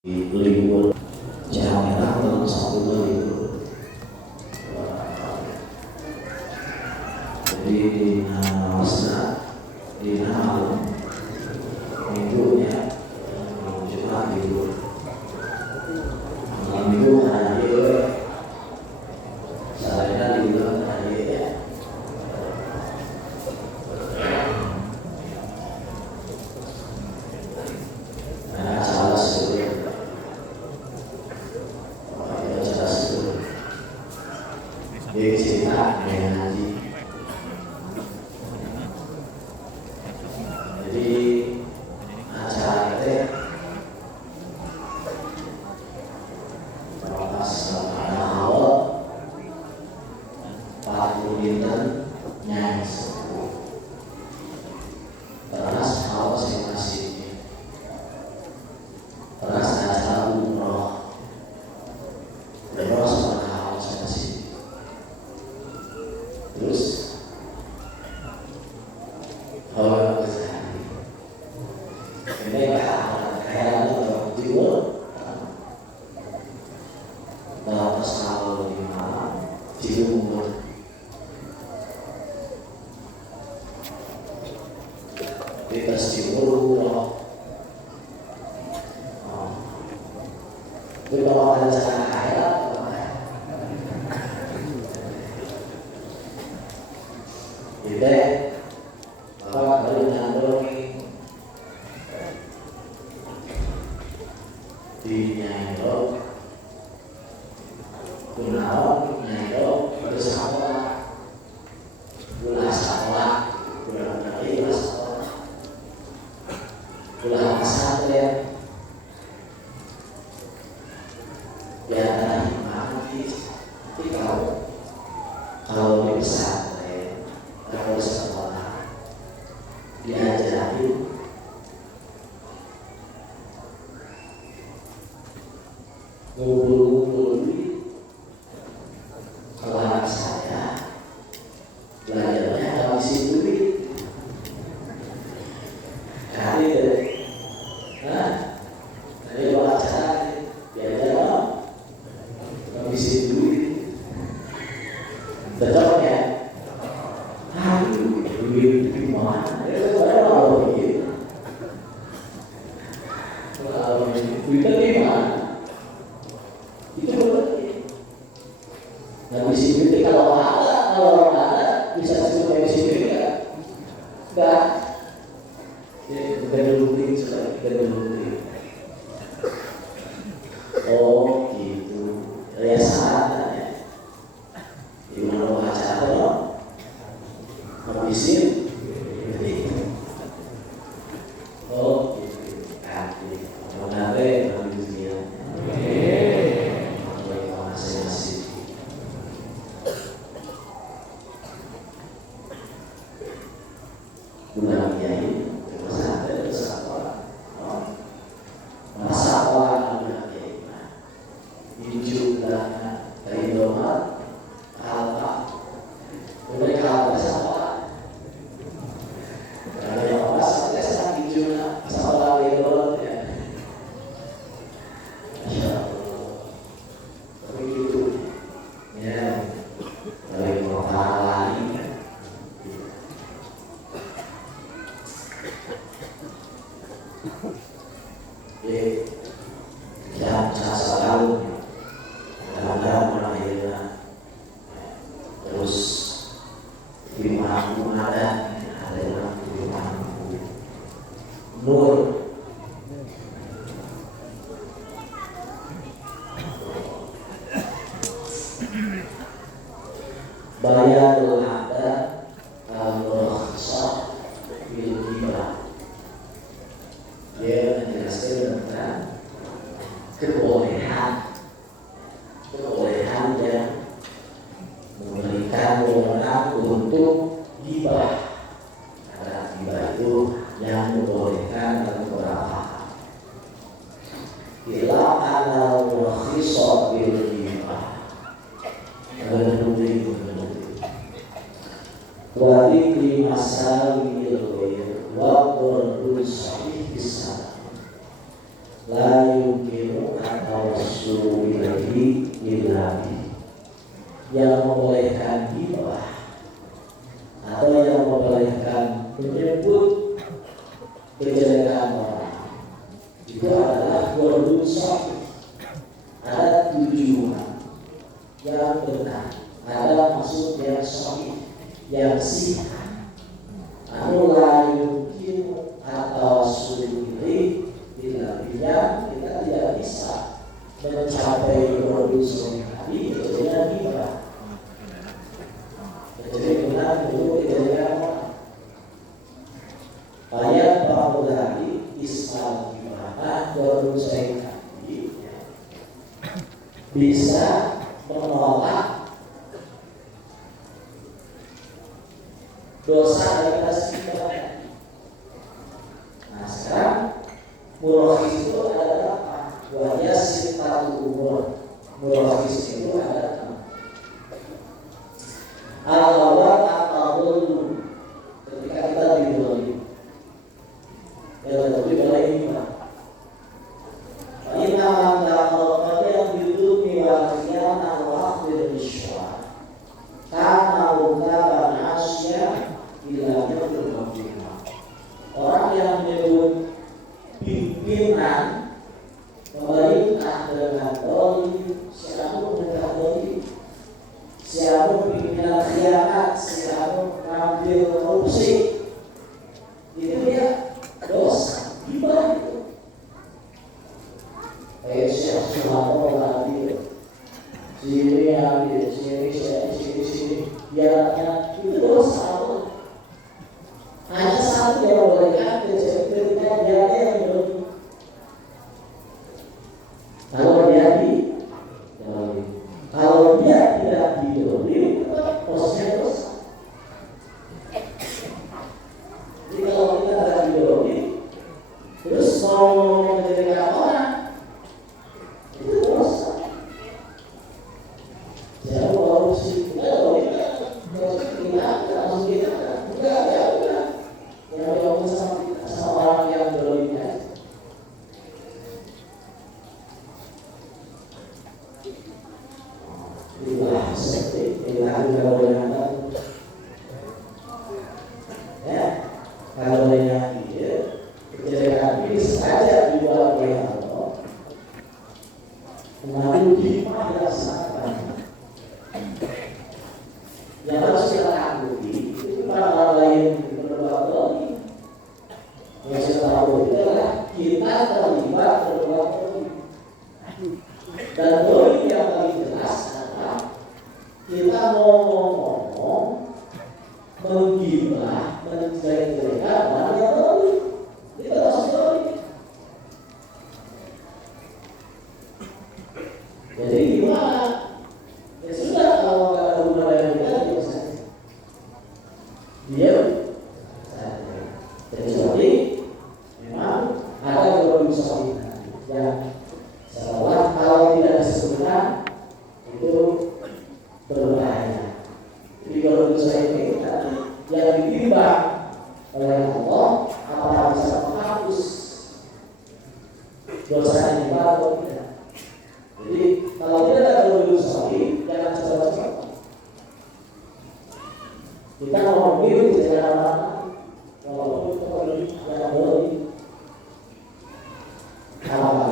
libur Jawa tahun 2000. Jadi di masa di malam minggunya Jumat libur, malam minggu hari saya libur hari dia cerita dengan haji. Jadi acara itu pas pada awal 40 dinten nyanyi terus awal saya masih terus acara umroh terus terus kalau kesehari ini kayak tidur terus kalau di malam tidur di tas tidur itu kalau ada cara kaya tidak bahwa baru nandori di nyandok gunawan nyandok bersekolah gula sekolah gula dari gula sekolah gula pesantren ya mati kalau di pesantren kalau sekolah diajari ngumpul-ngumpul kelas saya belajarnya habis duit kali dari acara diajar habis duit betul ya. Duit gimana? Itu saya mau begitu. Kalau duitnya gimana? Itu berarti. Dan di sini kalau orang ada bisa masuk dari sini enggak. Gedung gedung. Oh gitu. Ya salah ya. Di mana acara lo? Habisin. Oh gitu. Kaki. Menare manusia. Masih. Guna biaya pesantren sekolah. Masalah guna biaya. Ini jumlahnya dari dolar apa? Mereka apa sekolah? Kalau yang pas saya sedang jumlah sekolah dari dolar ya. Masya Allah. Begitu ya dari kota lain. Jam selalu dalam melahirkan terus di mampu ada di mampu nur bayarul ada al-rakhsah bil hibah. Dia menjelaskan tentang kebolehan yang memberikan wewenang untuk hibah. Karena hibah itu yang membolehkan dalam beberapa hal. Bila al-rakhsah bil hibah wa dzikri masawiil ghair wa qurrus sahih bisa la yumkin ilmu atau suwilahi ilahi yang membolehkan gibah atau yang membolehkan menyebut kejelekan orang itu adalah gordun sahih. Ada tujuan yang benar, ada maksud yang sahih, yang sihat. Anu lain mungkin atau sulit bila kita tidak bisa mencapai gordun sahih tadi, itu dengan gibah. Jadi benar itu kejelekan orang. Ayat 40 hari Islam gimana gordun sahih tadi bisa menolak dosa dari atas kita. Nah sekarang murahis itu adalah apa? Wajah sitatu umur. Murahis itu adalah al-awal atau ketika kita dibeli. Yang lebih baik ini Pak. Ini nama kalau yang YouTube miwakilnya Allah beriswa. Karena bukan Asia bilangnya berbeda. Orang yang menyebut pimpinan pemerintah dengan doli, siapa dengan doli, siapa pimpinan khianat, siapa ngambil korupsi, itu dia dosa, gibah itu. Syekh Sumarno ambil, sini ambil, sini, biarnya itu dosa. Hanya satu yang bolehkan ketika dia yang doli. Kalau dia tidak didoli, posnya dosa. Jadi kalau kita tidak didoli, terus mau menjadikan orang, itu dosa. Jangan korupsi, kalau kita langsung kita enggak ya udah. Yang diomong sama orang yang dolinya. Inilah seperti inilah kalau dengan ya kalau dengan dia kejadian ini saja dibuat oleh Allah. Namun hikmah dirasakan. Yang harus kita takuti itu para lain berbuat doli. Yang kita takuti adalah kita terlibat berbuat doli. Dan doli yang paling jelas adalah kita ngomong-ngomong, menggibah, menjelek-jelekan orang yang doli. Kita harus doli. Jadi gimana? Ya sudah, kalau nggak ada hubungan dengan kita, dia saja. Dia saja. Kecuali memang ada gordun sahih yang seolah kalau tidak disebutkan itu berbahaya. Jadi gordun sahih ini yang ditimbang oleh Allah, apakah bisa menghapus dosa yang dibuat atau tidak. Jadi kalau tidak ada gordun sahih, jangan coba-coba. Kita mau memilih di jalan mana? Kalau jangan doli. Kalau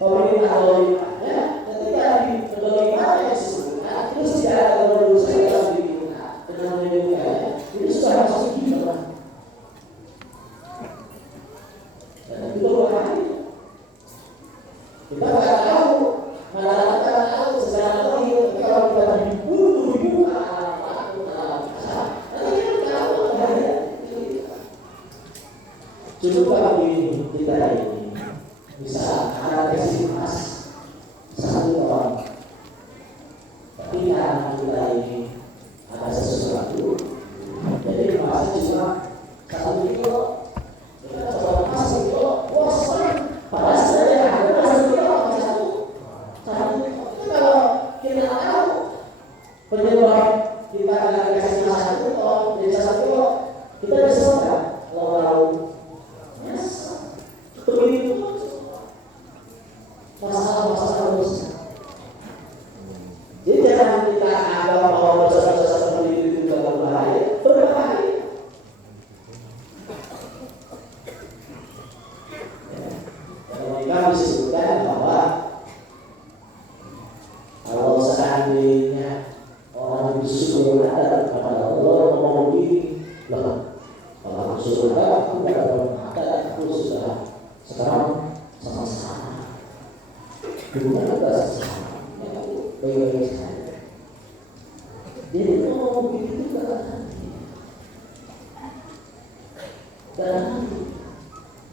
pemerintah dolimanya, ketika di dolimanya disebutkan, terus tidak ada gordun sahih yang digunakan dengan menyebutkannya, itu sudah masuk gibah. Dan itu berbahaya. Kita nggak tahu, malah kita nggak tahu secara logik kalau kita dibunuh nanti kita tahu bahaya. Coba begini kita ini, misal ada resi emas satu ton, tapi karena kita ini ada sesuatu, jadi emasnya cuma 1 kilo. Kita coba emas 1 kilo, wah senang. Padahal sebenarnya ada 1 kilo. masalah-masalah dosa. Jadi jangan kita anggap bahwa dosa-dosa seperti itu tidak berbahaya, berbahaya. Kami sebutkan bahwa kalau seandainya orang disuruh ada kepada Allah ngomong begini, loh, kalau aku suruh ada, aku tidak ada, aku sudah sekarang sama-sama. Hubungan kita sama-sama, ya aku baik-baik saja. Jadi ngomong begitu dalam hati,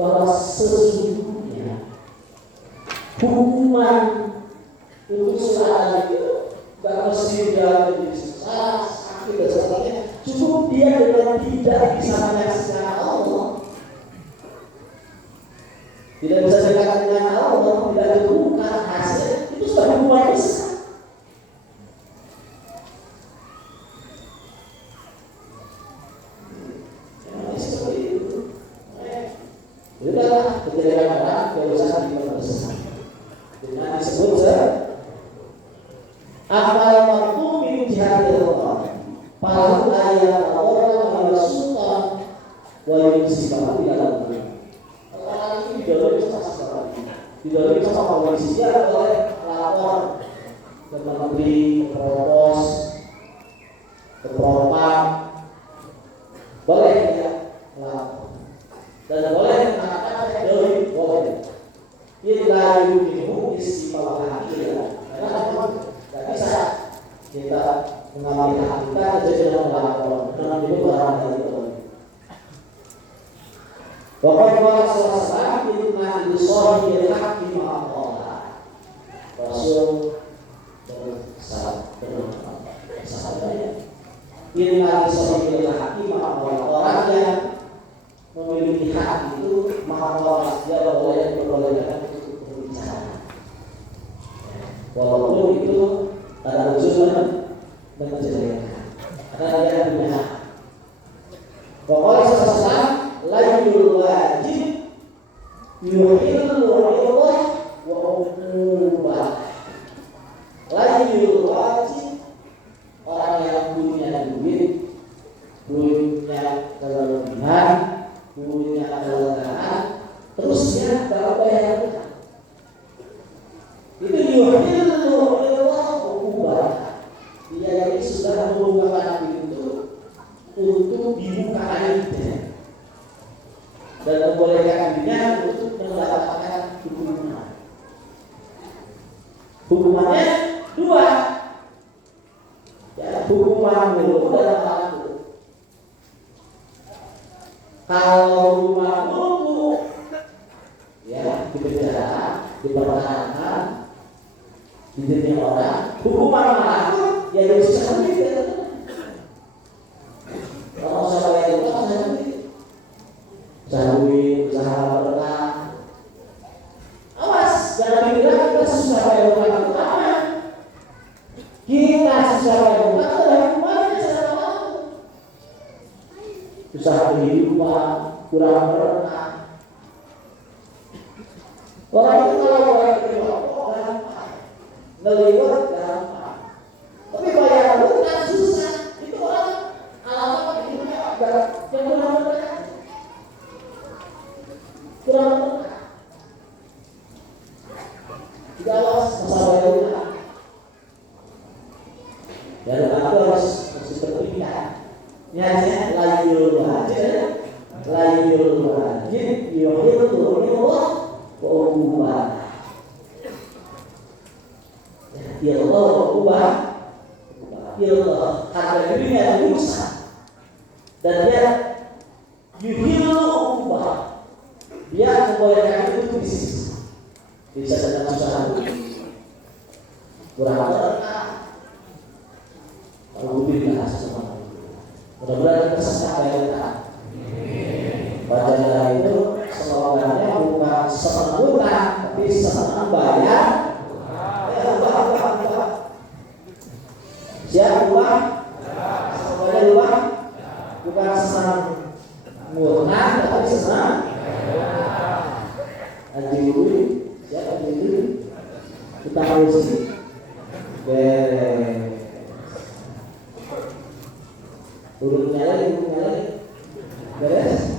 bahwa sesungguhnya hukuman untuk seorang itu gak mesti dia menjadi sesat, sakit dan sebagainya. Cukup dia dengan tidak bisa menyaksikan Allah, tidak bisa dekat dengan Allah, tidak ditemukan hasil, itu sudah hukuman besar. Seperti itu. Itulah kejadian orang yang bisa diperbesar. Dengan disebut akal waktu min jihadil Allah paling ayat orang yang sultan wajib sikap di dalam orang ini tidak bisa sekali tidak bisa polisi dia boleh lapor ke menteri propos ke propam boleh ya lapor dan boleh mengatakan dari boleh illa yukimu istimewa hati ya. Karena tidak bisa kita mengambil hak kita jadi dalam lapor dengan itu barang dari itu. Bapak Ibu Saudara itu nanti sohi hakim Allah Rasul bersahabatnya. Ini nanti sohi hakim Allah orang yang memiliki hak itu maka dia boleh berbolehkan untuk berbicara. Walaupun itu ada unsur menjelekkan, karena dia punya hak. Pokoknya sesuatu layul wajib yuhillu Allah wa umubah. Layul wajib orang yang punya duit, punya kelebihan, punya kelegaan, terus dia gak bayar hutang. Itu yuhillu Allah wa umubah. Dia ini sudah membuka pintu untuk dibuka aibnya dan membolehkan dirinya untuk mendapatkan hukuman. Hukumannya dua, ya, hukuman dulu dalam hal itu. Kalau rumah dulu, ya, dipenjara, dipertahankan, dijadikan orang, hukuman malah ya jadi susah gitu. Kalau saya yang itu saya cari usaha berenang. Awas, jangan bilang kita susah bayar utang itu aman. Kita susah bayar utang itu dari kemarin secara waktu. Usaha kehidupan, kurang berenang. Orang itu kalau bayar kehidupan gampang, ngeliwat gampang. Tapi bayar utang susah. Itu orang alamat itu yang kurang berkah. Kurang berkah. Tidak awas masalah bayar utang. Dan aku harus berpindah. Niatnya layul wajib, yuhillu Allah wa umubah. Ya Allah wa umubah. Ya Allah, karena dirinya yang rusak dan dia yuhillu umubah. Dia membolehkan itu bisa dengan usaha kurang berkah. Alhamdulillah semua. Mudah-mudahan kita sampai kita. Baca itu slogannya bukan senang utang, tapi senang bayar. Siap uang? Semuanya uang? Bukan senang ngutang, tapi senang haji dulu. Siap haji dulu. kursi. Beres. Urut nyala. Beres.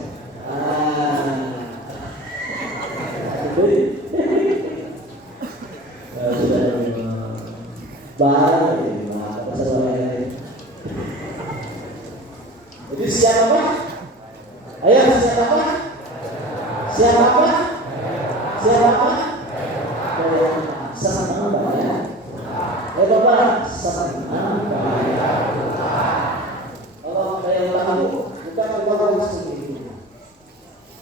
Jadi siap apa? Ayo siap apa? Siap apa? Siap apa? Senang banyak. Bapak senang banyak. Kalau saya tahu bukan uang sendiri.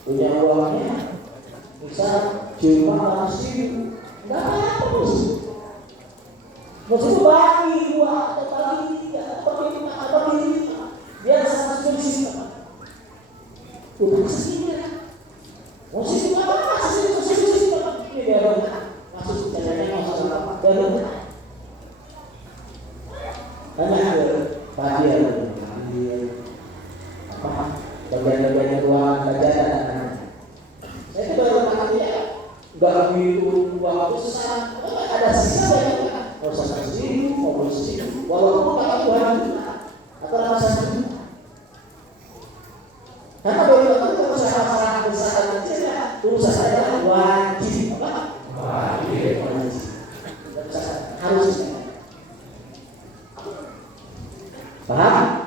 Punya uangnya bisa cuma masih nggak harus. Maksudnya bagi dua atau bagi tiga atau lima atau lima biar sama seperti udah segini masih itu apa masih ini biar masuk caranya masuk apa baru karena pagi apa bagian ruangan kajian saya baru nanti nggak begitu waktu sesat ada sisa banyak mau sama sendiri mau sendiri walaupun tak Tuhan atau masa karena kalau masalah besar kecil urusan saya wajib apa? Wajib harus paham?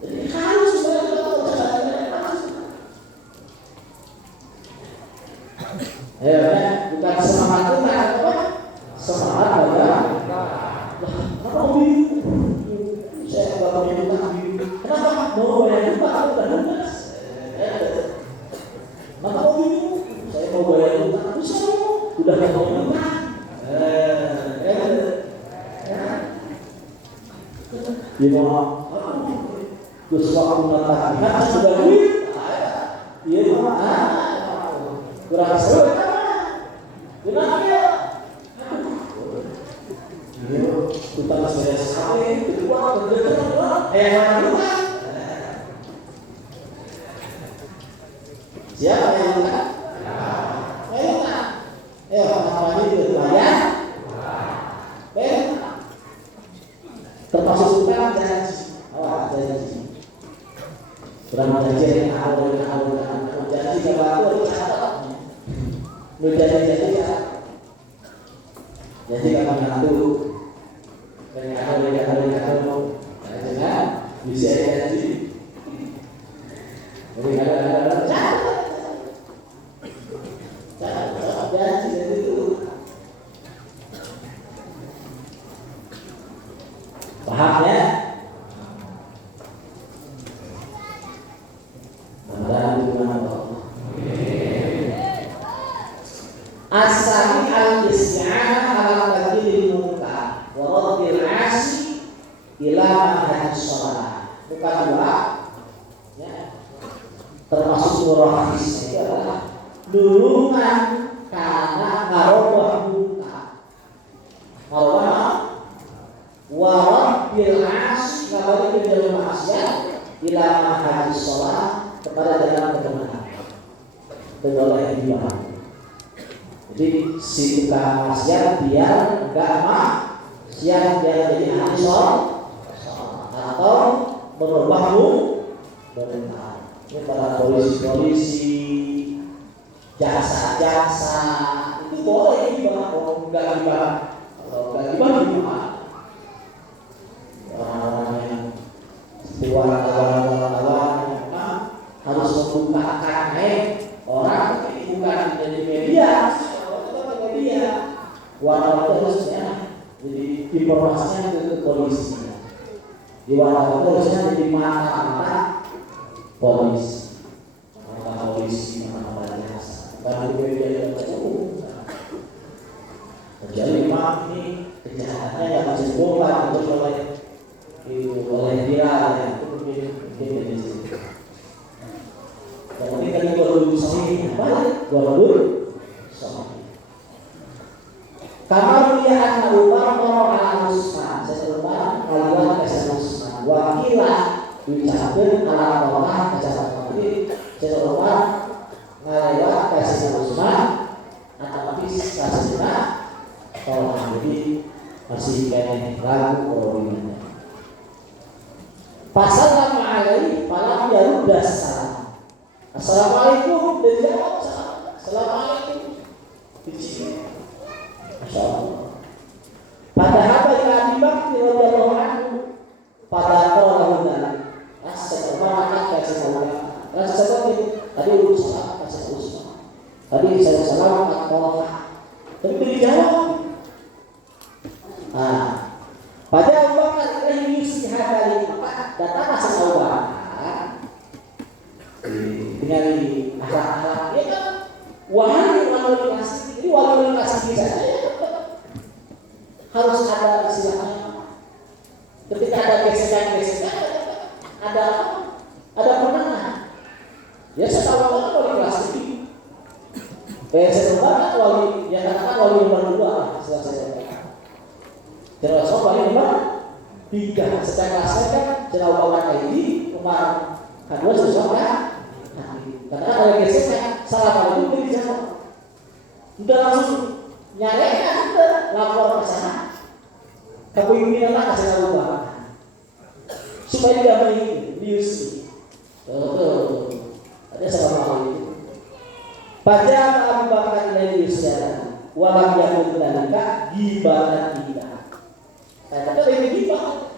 Jadi harus bukan semangat itu apa? Semangat adalah apa saya kalau minta kenapa mau bayar utang bukan lunas maka mau saya mau bayar utang bisa udah mau utang gimana terus waktu mengatakan kan sudah duit iya kurang seru kenapa ya kita masih ada sekali kedua mana lupa siapa yang lupa? Apa itu bayar? Termasuk utang janji janji kurang janji janji kalau aku catat lu janji kalau menantu kalau bisa janji janji itu paham ya? Asami al-isti'anah ala tadbiril munkar wa raddil 'asi ila manhajis shalah. Bukan dua ya. Termasuk surah hadis itu adalah dulungan karena ngarobah munkar. Ngarobah wa raddil 'asi kembali ke jalan maksiat ila manhajis shalah kepada jalan kebenaran. Kedua yang dibilang. Jadi si tukang maksiat biar enggak maksiat biar jadi ahli sholat atau merubah munkar. Ini para polisi, jasa itu boleh dibahas, kalau enggak dibahas. Orang-orang yang wartawan harus membukakan orang bukan menjadi media. Wartawan harusnya jadi informasinya ke polisi. Di wartawan harusnya jadi mata polisi, mata jasa. Bukan media yang terus. Jadi memang ini kejahatannya yang masih bongkar oleh dia yang itu mungkin dari situ. Kemudian tadi baru sahih balik baru sahih. Kamar dia anak ubah orang alusna, sesuatu kalian keselusna. Wakilah diucapkan ala orang keselusna. Sesuatu ngalewat keselusna, atau bisa keselusna Kalau jadi masih kayak ragu kalau gimana. Pasal lama alaihi falam yarudda salam. Assalamualaikum dan jawab salam. Assalamualaikum. Dici. Masyaallah. Padahal bagi Abi Bakar radhiyallahu anhu pada orang dan setelah tadi urusan tadi saya salam atau tapi dijawab. Pada Abu Bakar ini hati datang Abu Bakar dengan akhlak dia kan wali kasih ini wali kasih saja harus ada istilahnya ketika ada gesekan ada penengah ya setahu aku wali kelas ini saya banget wali yang katakan wali nomor 2 setelah saya terus wali nomor 3 secara kelasnya kan jelas orang ini Umar kedua susah kan karena ada gesekan salah itu dijawab udah langsung nyari kan lapor ke sana kepemimpinan lah kasih tahu supaya tidak diusi. Ada sama hal itu. Pada Abu Bakar dari Yusuf, walam yakun dalika gibatan kita. Kata lebih gibah.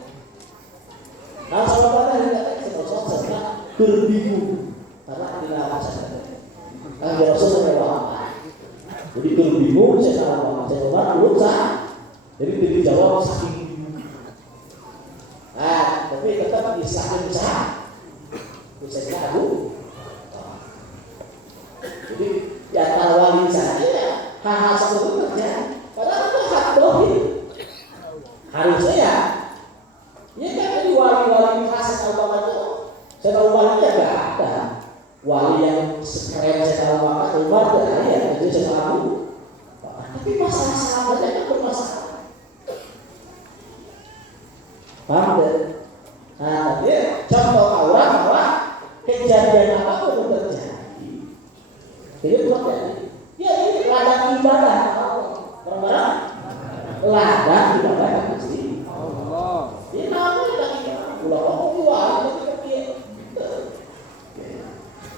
Nah sama pada kita sebenarnya terbingung karena tidak masa. Kan Rasul sampai jadi terbingung saya belum sah. Jadi dijawab saking tapi tetap bisa aku. Jadi ya kalau wali saja hal-hal seperti itu terjadi. Padahal itu hak dohir. Harusnya ya kan jadi wali-wali khas Al-Baqarah itu saya wali nya nggak ada. Wali yang sekeren saya Al-Baqarah Umar tidak ada ya. Jadi saya tahu. Tapi masalah sahabat aja bermasalah. Paham tak? Nah, dia contoh orang bahwa kejadian apapun terjadi. Jadi buat ya ini ladang ibadah. Orang-orang ladang ibadah pasti. Allah. Ini namanya ladang ibadah. Pulau keluar itu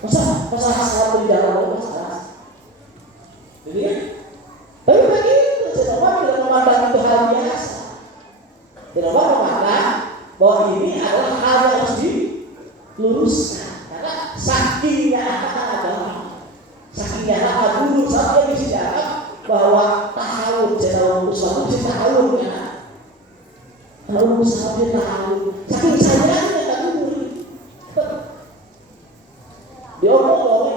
masa salah di dalam masalah. Jadi kan, tapi bagi seseorang tidak memandang itu hal biasa. Tidak memandang bahwa ini adalah hal yang harus diluruskan karena sakingnya agama, sakingnya dulu sampai disejarah bahwa tahawun dalam Islam itu tahawun kan, tahawun sampai tahawun saking sayangnya tak dulu diomong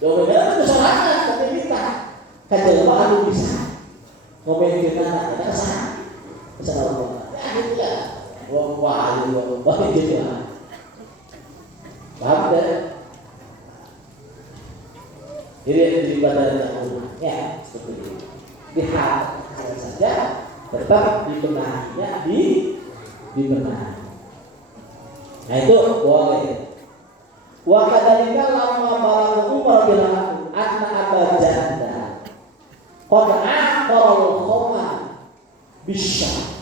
itu masyarakat tapi kita kan jelma anu bisa ngomongin kita kita kesana itu ya wah itu baik gitu lah paham tak? Jadi ibadahnya ya seperti itu dihal saja tetap dibenahinya dibenahi. Nah itu boleh. Wa kadzalika lamma balagha Umar bin anna Aba Janda qad aqara al-khawma bisyah.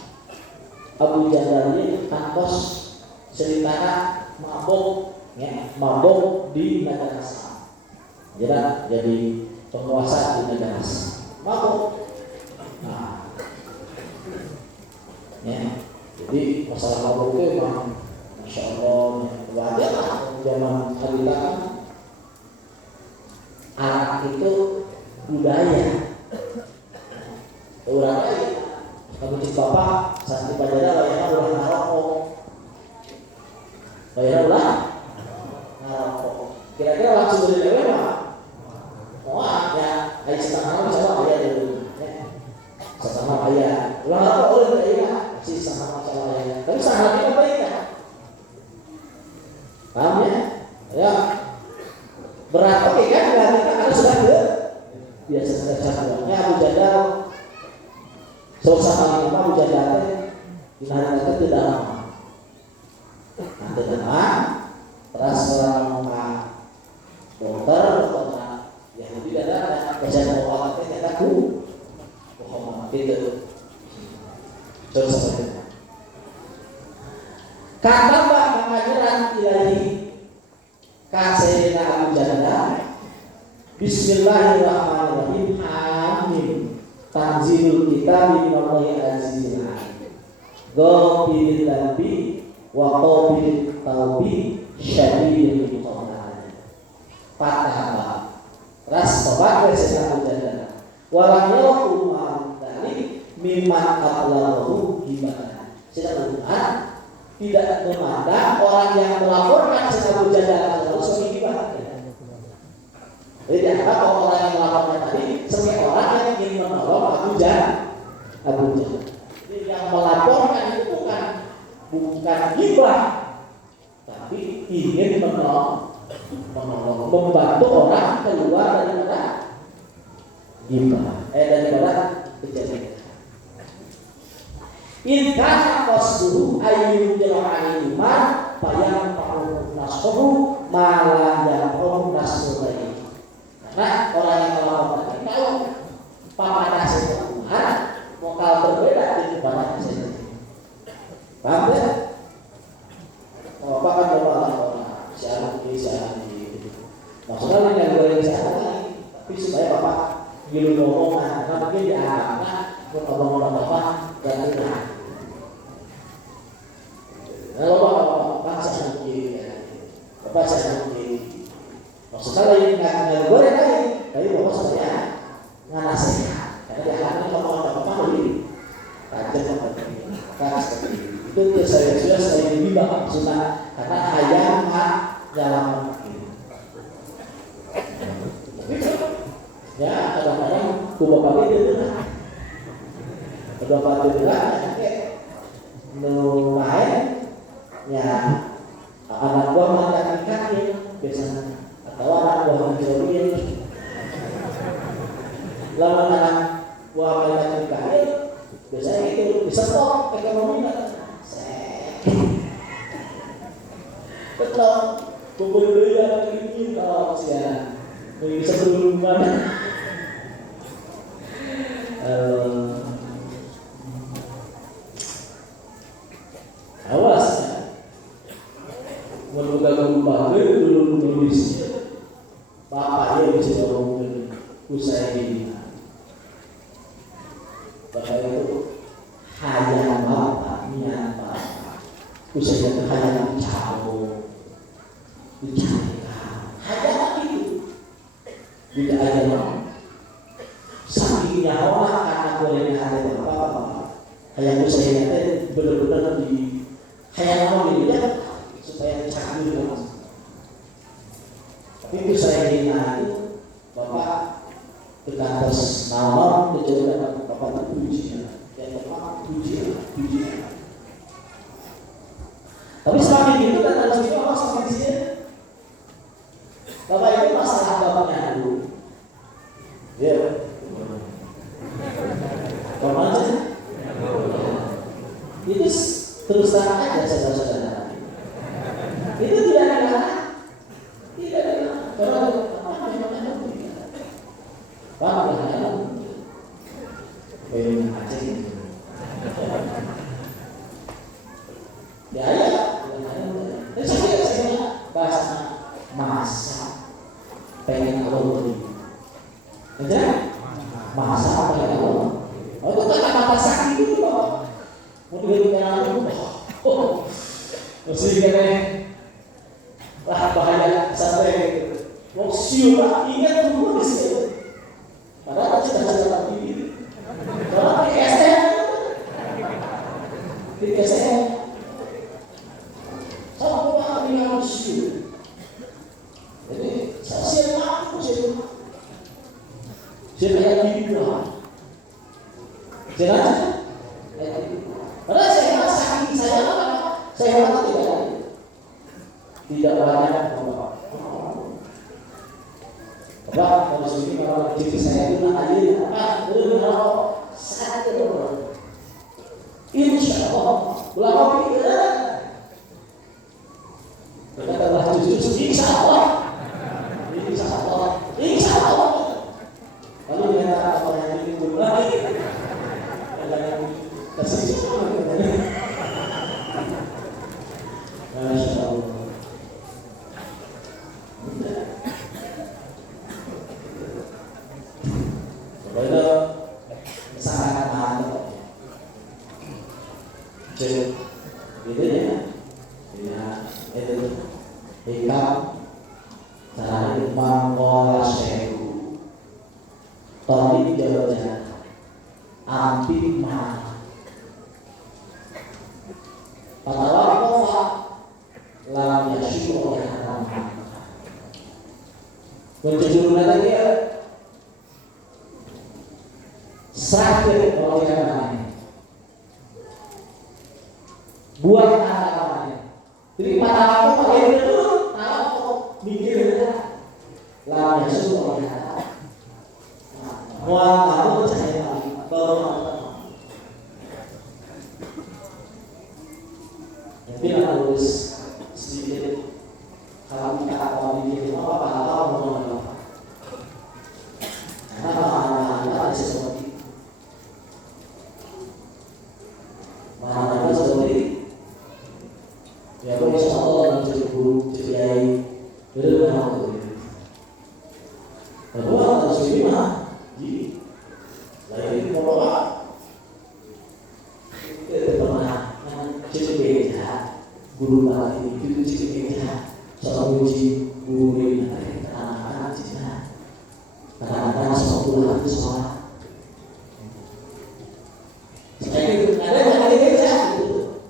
Abu Janda ini kantos ceritanya mabuk di negara Sam. Jadi penguasa di negara Sam. Mabuk. Nah, ya. Jadi masalah mabuk itu memang Masya Allah wajar lah zaman kita anak itu budaya. Orang lain kamu cik bapak saat di bandara layarnya ulah ngarokok kira-kira langsung dari dewe mah ya ayo setengah sama ayah dulu setengah ayah ulah ngarokok oleh ayah si sama ayah tapi sangat kita baik kan paham ya berat oke kan kita harus sudah biasa saja Abu Janda suasana Abu Janda dinahkan tidak lama nanti teman terus orang dokter Yahudi ada kejadian awalnya kita tahu Itu. Terus kata Pak mengajaran ilahi kasih Abu Janda. Bismillahirrahmanirrahim. Amin. Tanzilul kitab min Allahi azizil alim. Ghafiril dzambi wa qabilul taubi syadidul iqab. Fatah. Ras tobat kasih Abu Janda. Walam yaqul ma'dali mimman qablahu gimana. Sedangkan tidak memandang orang yang melaporkan Abu Janda lalu sebagai gimana. Jadi dianggap orang yang melaporkan tadi sebagai orang yang ingin menolong Abu Janda. Jadi yang melaporkan itu bukan gibah, tapi ingin menolong, membantu orang keluar daripada gibah, daripada kejadian. Intan qasduhu ayyul jala'il iman bayang ta'u nasruhu malah ya'u nasruhu. Karena orang yang melawan tadi kalau pamanah Tuhan vokal berbeda dengan pamanah Tuhan. Paham ya? Kalau apa kan bapak siapa maksudnya yang goreng siapa tapi supaya bapak gilu ngomongan karena mungkin dianggapnya ngomong-ngomong bapak dan tidak. Kalau bapak saya mungkin maksudnya lagi nggak goreng lagi tapi bapak saya nggak nasihat karena dia akan ngomong bapak lebih tajam itu saya sudah saya bimbang maksudnya karena ayam nggak jalan ya kadang-kadang bapak itu bapak itu main ya anak buah mengangkat kaki biasanya atau anak buah menjodohin lalu anak buah mengangkat kaki biasanya itu disetok ekonomi betul kumpul dulu yang ini kalau siang bisa berhubungan awas berbuka dulu nulis bapak dia bisa ngomongin usaha ini bapak itu hayang bapak niat bapak usaha itu hayang jauh dicarikan hayang itu tidak ada mau saking nyawa karena bolehnya ada bapak hayang usaha itu benar-benar di hayang mau dilihat supaya canggih tapi itu saya ingin bapak terus nawar kejuruan bapak puji dan bapak puji tapi semakin itu dan harus itu apa semakin sini bapak itu masalah bapaknya dulu ya kemana itu terus terang aja saudara-saudara itu tidak ada karena paham ya Aceh ya saya bahasa masa pengen Allah aja masa pengen Allah itu kata-kata sakit itu mau dibilang mesti kene lah bahaya sampai mau siul ingat dulu di sini padahal cita-cita ini kalau di STM sama bapak dengan siul jadi saya aku saya yang dibilang jelas padahal saya sakit saya tidak banyak bapak kalau sini kalau jadi saya itu nak aja kalau sakit insya Allah ulama kita berkata jujur insya Allah lalu dia kata orang yang ini lagi kasih Masya Allah. Itu sangat mantap. Jadi itu ya, itu hikam cara mengolah sehu. Tadi jawabnya ampir mah. Patawakofa lam yasyur ya Rahman. Berjudulnya dia sakit kalau dia namanya. Buat anak-anaknya. Jadi patawakofa dia itu tahu mikirnya lam yasyur ya Rahman. Wah, kamu percaya bahwa mungkin harus sedikit kalau kita awal mikir apa mau apa karena ada seperti mana seperti ya kalau misalnya jadi guru jadi kiai itu memang kedua harus gimana jadi lagi kalau pernah jadi beda guru lagi itu jadi beda soal uji guru ini anak-anak jadi kadang-kadang soal itu soal saya itu ada beda gitu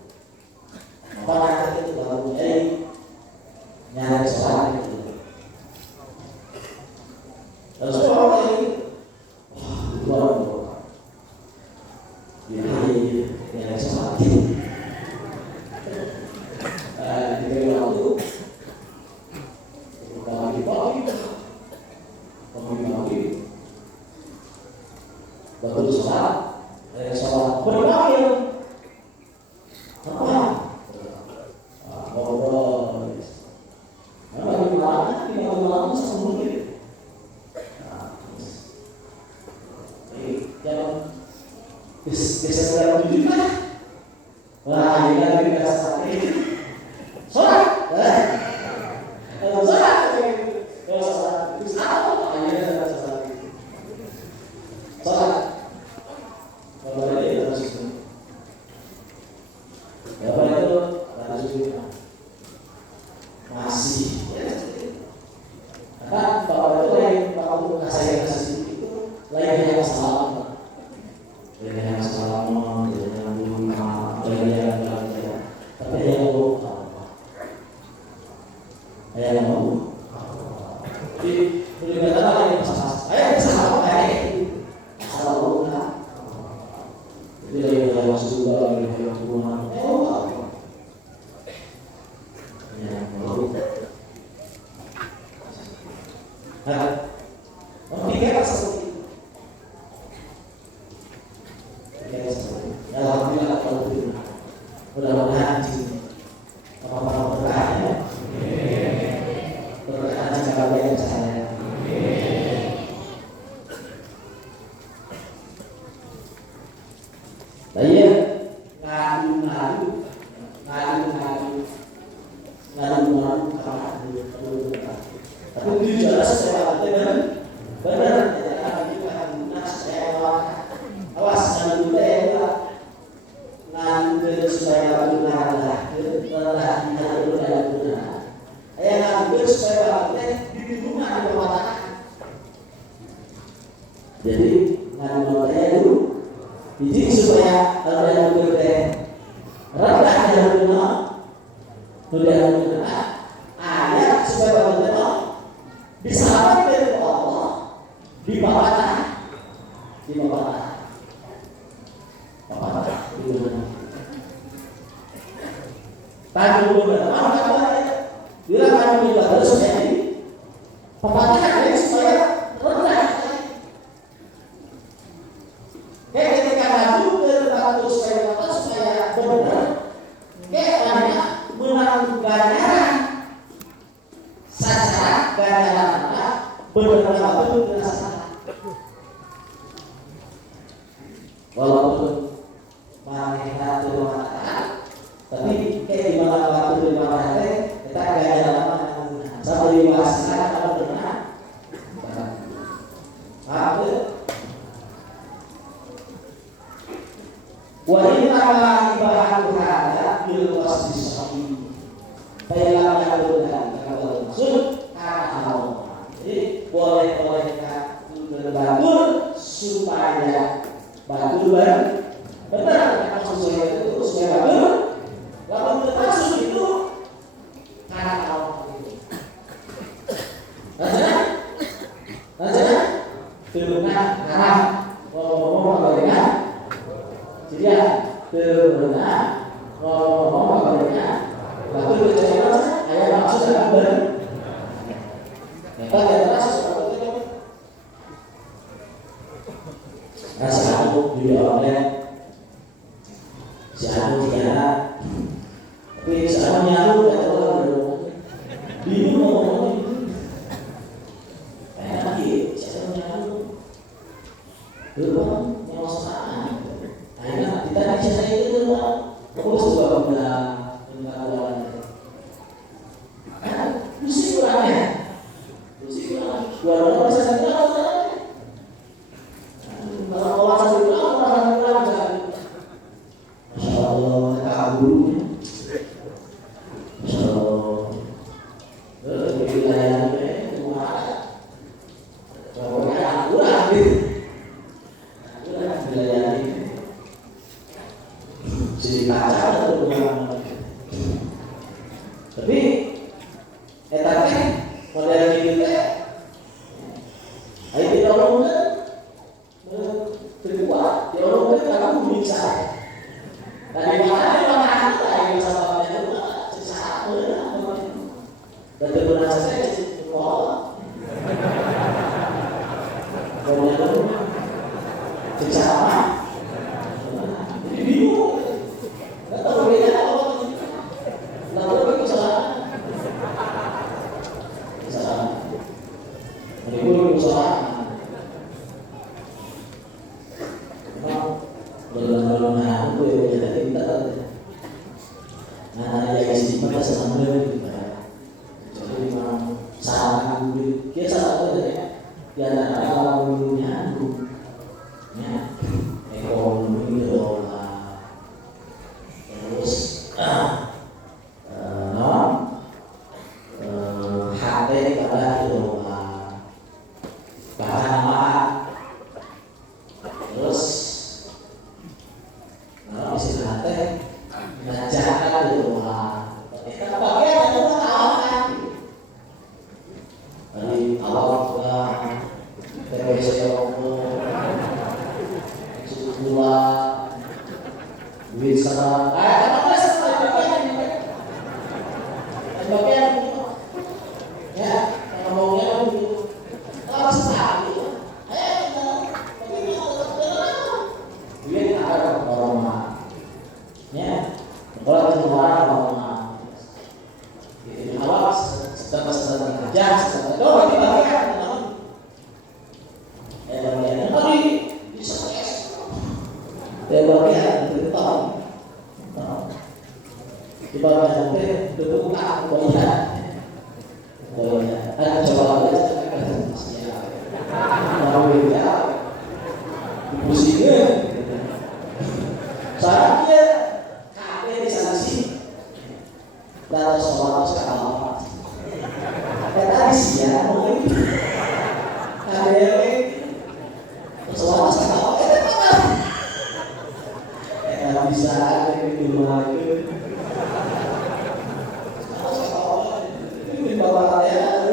apa itu baru nyari soal itu terus soal ini wah ya soal itu betul sholat, sholat berpakaian, apa? Ngobrol, gimana? Gimana sembunyi? Jangan bisa tujuh kan? Wah, ini lagi biasa ini. Sholat, kalau sholat, itu apa? Hanya sholat. Sholat. Kalau ini harus itu. Ya pada itu harus itu. Masih. Karena bahwa itu lain kalau kasih itu lain yang salah. Lain yang salah, lain yang buruk, lain yang baik. Tapi yang buruk apa? Yang buruk. Jadi beribadah yang salah. Ayat salah baik. Salah buruk. Jadi yang masuk dalam yang Tuhan, yang baru. Pikirkan seperti itu. Pikirkan seperti itu. Alhamdulillah kalau begitu. Mudah-mudahan apa-apa berkah ya. Berkah secara baik saya. Iya, ngadu tapi itu jelas saya benar awas ngadu supaya jadi ngadu itu jadi supaya kalau yang berbeda rendah yang benar, ayat supaya bagaimana diselamatkan dari Allah di bawah tanah, di bawah tanah, di mana? Tadi benar, dia akan juga harus jadi pepatah supaya rendah. Ketika maju ke batu supaya benar, hanya menanggung ganjaran sasaran ganjaran benar-benar dirasakan. Walaupun Wa inna ibahan hada bil qasdi sahih. Baiklah yang berdan kalau maksud karena Allah. Jadi boleh berbatul supaya batul benar maksud saya itu supaya batul. Lalu maksud itu karena Allah. Aja benar haram. Ngomong bagaimana? Jadi benar ngomong bagaimana? Batul percaya ayat maksud akan benar. Kita maksud rasa aku juga oleh si aku tiara, tapi sekarang nyaru nggak tahu kan bingung mau ngomong kayak lagi siapa nyaru belum nyawa sama akhirnya kita bisa saya itu aku suka benda kawan musik kurangnya dua orang bisa senang kalau orang itu orang Masya Allah kabur Masya Allah wilayahnya semua pokoknya kurang wilayah ini jadi kacau atau kurang tapi etaknya model kita ayo kita orang kedua, dia orang itu kamu bisa. Dari mana yang sama itu sesama dan benar saja sekolah. Kemudian sesama, jadi bingung. Nggak tahu beda apa. Lalu berusaha, berusaha. Belum aku ya jadi kita nah ya isi pada sama jadi memang salah aku dia salah apa ya ada awalnya aku ya ekonomi dolar terus HP pada dolar bahan terus istilahnya ngajakan di rumah kita pakai alat dari awal TPC Romo suku gula duit sama apa sebagainya ya ngomongnya begitu kalau sekali dia ada orang ya kalau semua orang itu awas setelah kerja setelah doa kita bagian bagian tadi bisa bagian itu tahu di bawah sampai berbuka bagian ada coba aja mau ya pusingnya soalnya kakek di sana sih lalu sholat sekarang tadi sih ya mungkin kakek sholat sekarang kalau bisa kakek di rumah itu ini bapak saya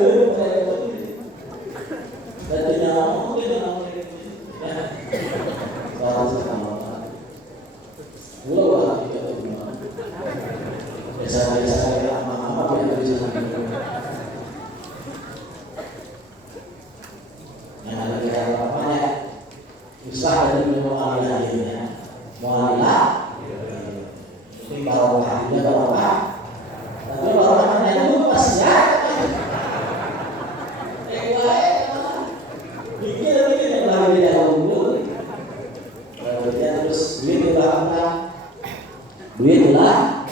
dan nyamuk itu namanya sholat sekarang gula kita biasa kayak apa yang bisa yang ada kayak apa ya bisa ada memang alihnya mau alilah itu kalau hatinya berapa tapi kalau hatinya itu pasti ya bikin yang lagi di dalam dulu terus duit duit lah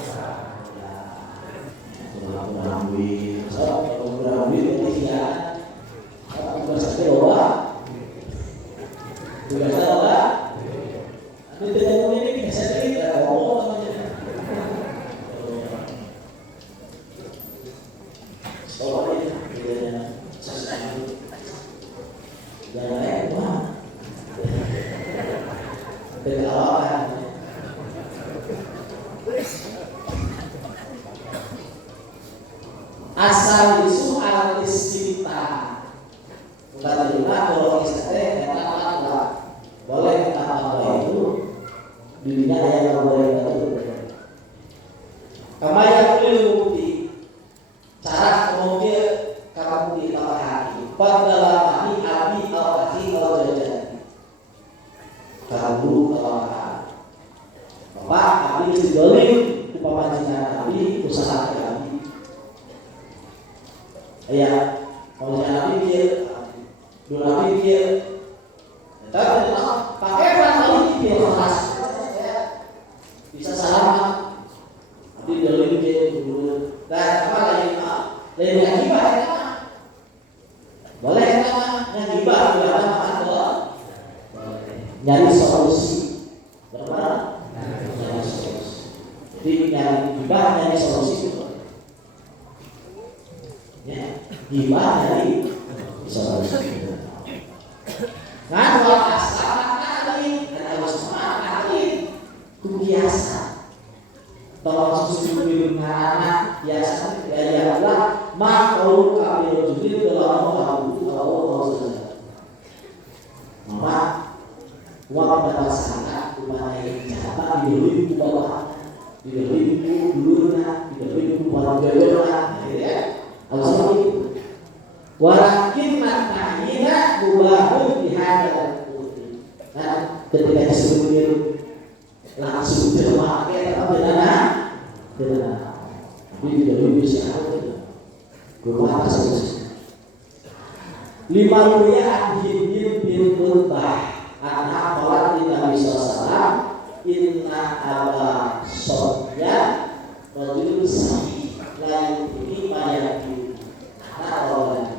kurang duit kurang duit itu ya bersatu doa juga doa itu tidak memiliki Kegawaan. Asal isu artis cinta. Bukan juga kalau kisahnya kata boleh kata itu dirinya yang boleh itu. Kamu yang perlu bukti cara kemudian kamu dipahami. Padahal kami abi al-akhir al-jajah. Kamu kalau Bapak kami didolim upamajikan kami usaha kami. Ya, kalau kami pikir dulu pikir tapi pakai kali pikir keras bisa salah tapi dolim dia dulu dan apa lagi lain yang gibah boleh yang gibah juga ada nyari solusi berapa nyari solusi jadi nyari gibah nyari solusi ya gibah nyari solusi kan kalau asal kali harus kali itu biasa tolong susu minum anak biasa ya Allah makhluk kami jadi dalam kamu Allah saja mama uang dapat sangat upaya jatah dibeli bawah dibeli dulunya dibeli barang jauhnya ya Allah walakin matahina bubahu bihadal putih. Nah, ketika disebut langsung terpakai apa bedana? Bedana. Ini tidak bisa apa? Kurang saja. 5 rupiah hijin bin Murbah anak orang di Nabi SAW inna aba sodya rajul sahih lain ini banyak anak orang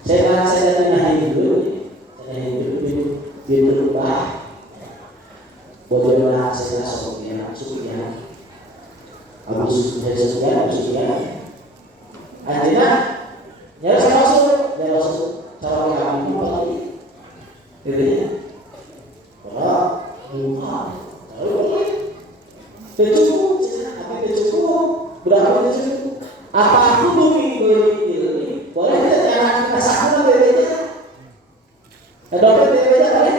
saya hidup di rumah bagaimana saya sukian habis saya sukian akhirnya ya saya masuk cara kami lagi ini kalau rumah lalu cukup berapa cukup apa aku ini boleh jangan kesalahan beda. Dokter beda boleh.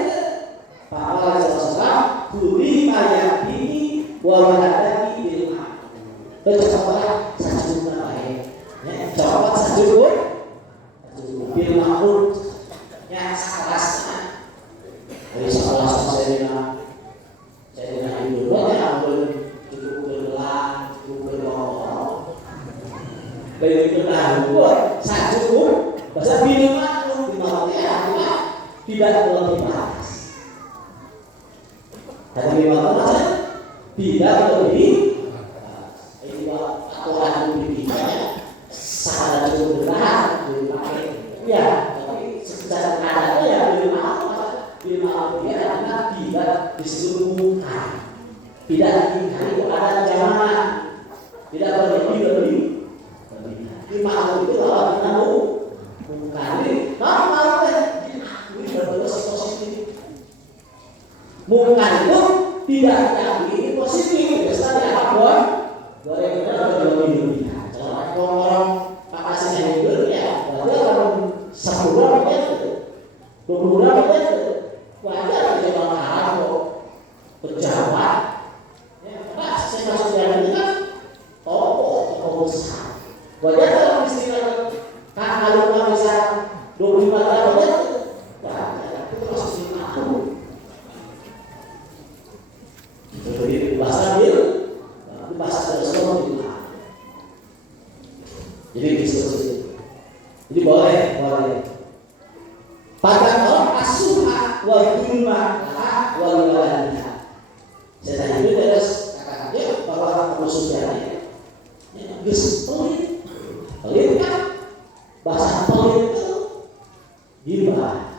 Pak Allah SAW kuri ayat ini waladaki bil haq. Coba sajud baik. Ya, coba sajud bil ma'ruf. Ya salasna. Dari salah saya itu ya cukup bergelang, cukup berbohong. Baik berlalu sajud bahasa bil ma'ruf tidak lebih batas. Kata lima saja tidak lebih ini aturan lebih sangat cukup berat dipakai. Ya, tapi secara ada ya lima ya karena tidak diselubungkan, tidak diingkari ada zaman, tidak berlebih. Lima itu kalau kita bukan bukan itu tidak diakui positif pesta apa goreng-goreng lebih kalau orang makasihnya itu ya berarti orang 10 orang itu 20 orang itu wajar kita kalau pejabat ya Pak saya masuk jalan itu kan tokoh besar wajar kalau istilah kalau bisa 25 tahun wajar itu masuk di tahun. Jadi bahasa dia, bahasa Rasulullah itu. Jadi diskusi. Jadi boleh. Pada orang asuha wal himma wal waladiha. Saya itu terus katakan dia bahwa khususnya pelit kan bahasa pelit itu gimana?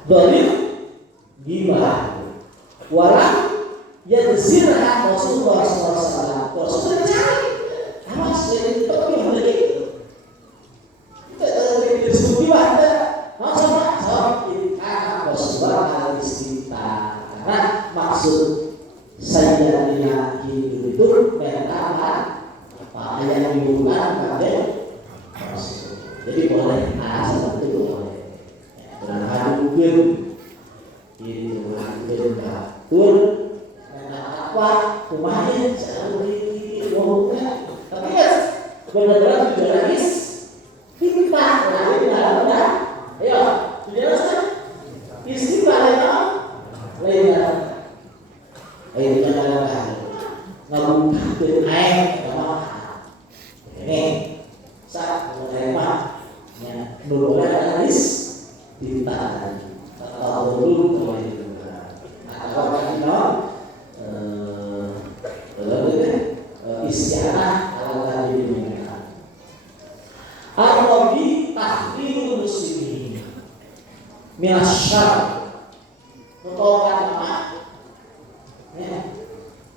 Gimana? Walau yang zirah Rasulullah SAW Rasulullah cari awas dari tepi lagi kita kalau diskusi ada masalah ini karena Rasulullah harus kita karena maksud Sayyidina hidup itu pertama apa yang dibutuhkan pada jadi boleh seperti itu boleh berhadukan ini berhadukan pun apa rumahnya selalu diomongkan tapi ya benar-benar juga lagi kita lagi benar-benar ayo jelaskan istimewa lainnya ayo jangan ngabungkan air ini saat menerima dulu analis tindakan atau dulu atau istiadah kalau tadi diminta atau di tahdil muslimin minasyar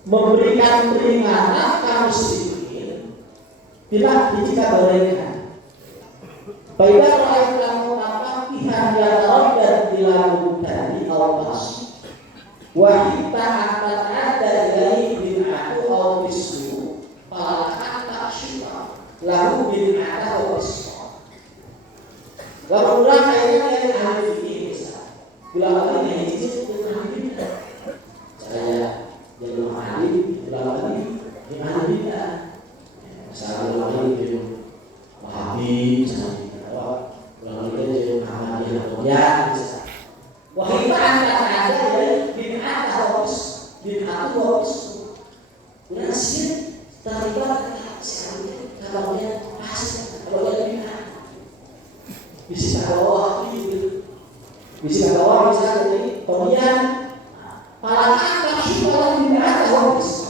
memberikan peringatan kaum muslimin tidak dibolehkan. Baiklah rakyat kamu apa pihak yang dan dilakukan di awal wahita akan ada dari bid'atu atau bisu pada kata syukur lalu bid'atu atau bisu lalu ulang ayatnya yang ahli fikih bisa ulang ini itu ahli saya jadi ahli ulang ini ahli tidak misalnya ulang ini jadi wahabi misalnya ulang ini jadi ahli ya wahita akan ada dari bid'atu atau bisu nasir terlibat kalau dia pasti kalau dia bid'ah bisa bawah itu bisa bawah bisa jadi kemudian para akal syukur bid'ah atau bisu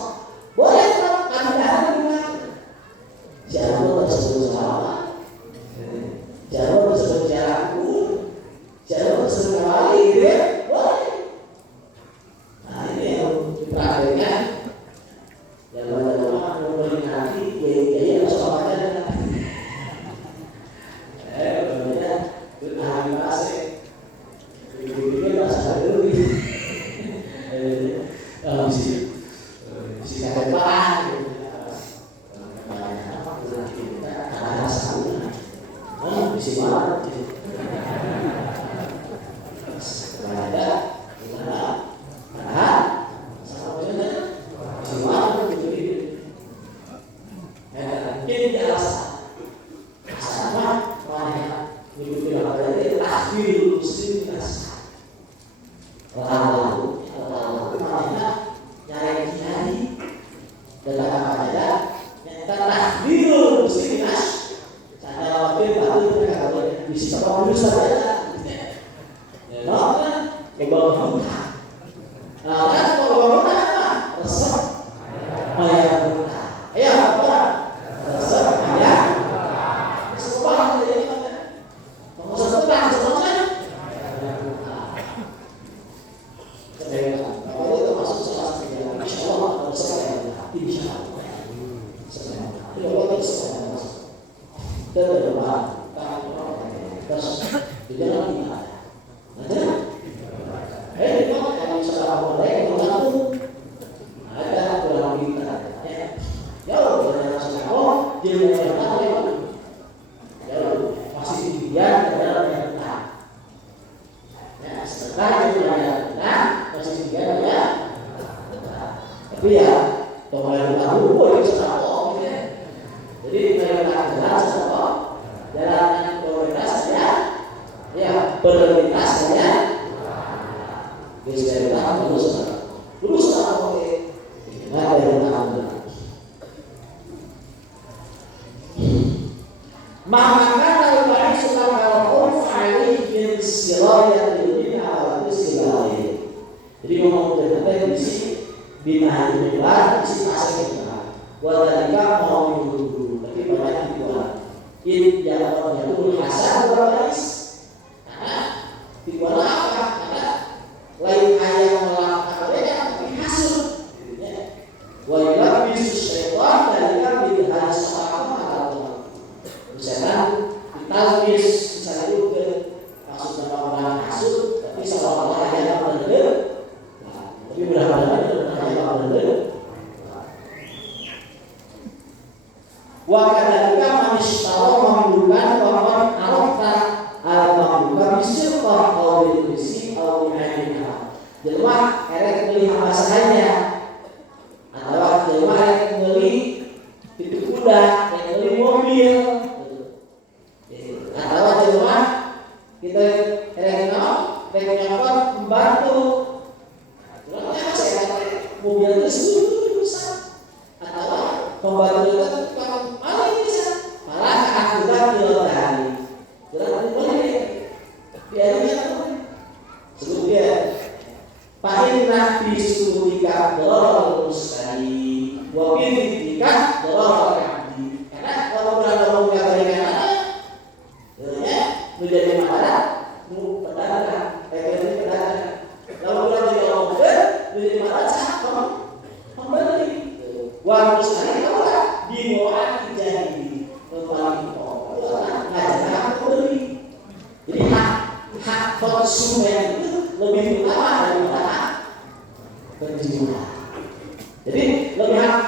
boleh tak kami bid'ah jangan tersebut salah jangan tersebut jarakku jangan tersebut kembali gitu ya boleh. Nah ini yang diperhatikan yang banyak orang memperingati gaya soalnya berbeda hari masih pikir bahasa dulu si kapan ada saluran di mana ada tapi bener. Wakadalika manishtaro mamlukan waman arafta al-mamlukan bisirqah atau bilisi atau bi'ainihah. Jelma erek beli bahasanya atau jelma erek beli itu kuda, erek beli mobil atau jelma kita erek nyokot membantu. Jelma saya mobil itu susah atau membantu itu malah akutan dilotari. Jalan boleh biarnya sebutnya Fa'inna bisutika dolol mustari wa bitika dolol abdi. Karena kalau berada kebaikan ya menjadi masalah pedagang, pedagang. Kalau berada menjadi masalah pembeli. Wa mustari apa? Dimuat jadi jadi hak konsumen itu lebih utama daripada hak penjual. Jadi lebih hak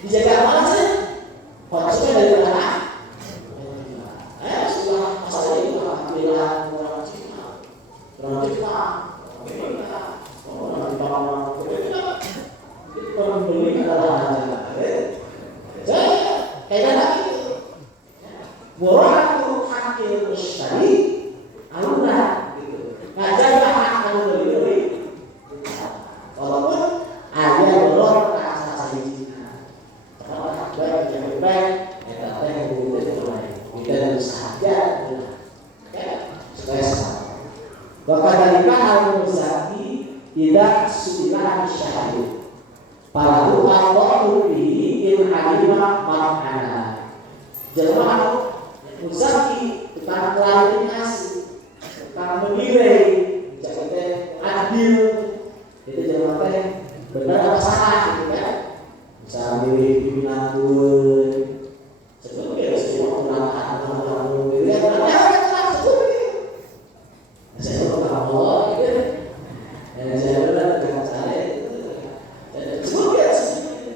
dijaga mana sih konsumen daripada hak penjual. Setelah masalah itu alhamdulillah orang Cina, orang pembeli adalah kayaknya murah itu hakil mustari aluna gitu. Ngajarlah hak beli walaupun ada dolor rasa sajinya. Kalau baik yang baik, kita kita saja supaya sama. Wakadalika al-muzaki tidak sudilah syahid. Para Allah bihi in alima ma'ana. Jelma Muzaki tukang klarifikasi, tukang menilai, jadi adil, itu jangan teh benar apa salah gitu kan? Bisa milih pimpinan gue, sebetulnya semua orang milih yang benar sebetulnya. Saya tahu Allah gitu, dan saya benar dengan saya itu, sebetulnya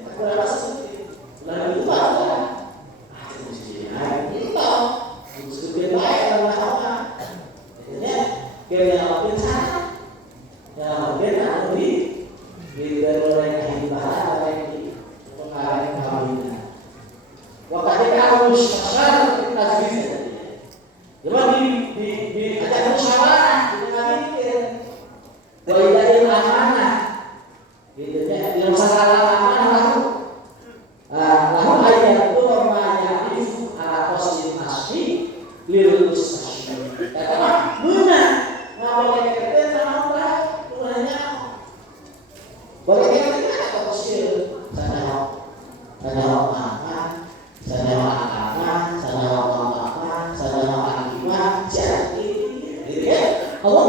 benar sebetulnya, lalu itu apa? Kaya mungkin sana, ya mungkin ada di daerah yang bahasa di pengarang kawinan. Waktu harus masyarakat kita sendiri. Jadi di acara musyawarah kita mikir, bahwa ini amanah, gitu ya. Di masalah amanah lalu ayat itu namanya itu ala positif asli lil mustashri. Kata benar. Boleh kita sama orang tuanya, boleh kita apa kecil, sana apa, sana jadi, ya, Allah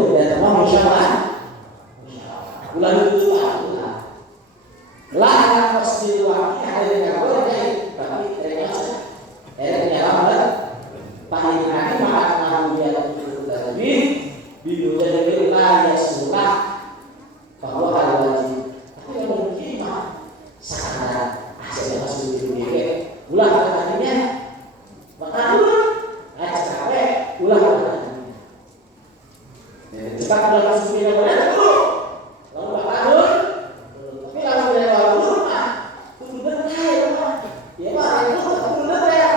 tidak ada musyawarah, bulan itu lah pasti wakil ada yang boleh, tapi ternyata paling hari makan dia tadi biduja ya surah bahwa hal wajib tapi yang mungkin sangat hasilnya masuk di ulang tadinya maka ngajak capek ulang tadinya cepat ulang masuk di dulu lalu tahun tapi kalau dia baru mah itu benar ya pak itu benar ya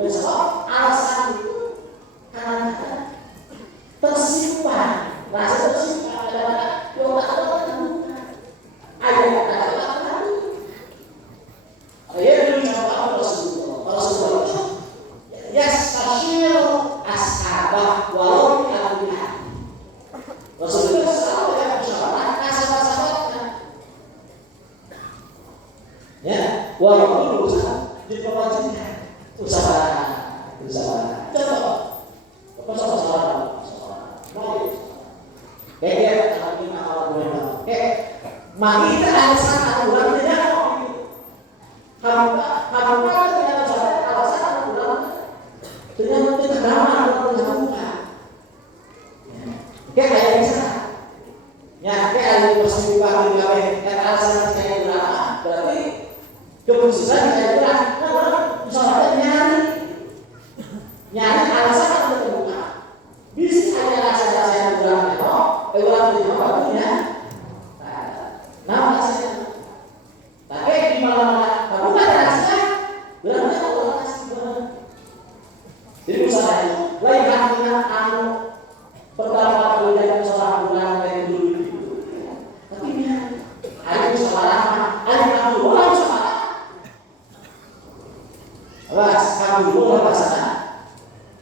Besok alasan itu kadang-kadang tersimpan, rasa tersimpan kadang-kadang di otak-otak terbuka. Ada kata-kata ya dulu sama Rasulullah itu yastashir ashabah walau bi'amriha. Rasulullah selalu yang musyawarah sahabat-sahabatnya. Ya, walaupun usaha diperwajibkan usaha. Contoh, mari kita alasan aturan tidak hampa tidak ada alasan aturan dengan nama aturan terbuka. Kayak misalnya, ya kayak ada persibukan di kafe, kayak alasan saya berapa, berarti keputusan saya berapa, misalnya nyari alasan aturan terbuka. Bisa ada alasan saya berapa, ulang di waktunya. Nah, hasilnya. Tapi di mana-mana kamu kan hasilnya, berarti Allah kasih banget. Jadi usaha itu, lain artinya anu pertama kali dari seorang bulan dari dulu itu. Tapi dia, ada usaha, ada kamu boleh usaha. Awas, kamu boleh usaha.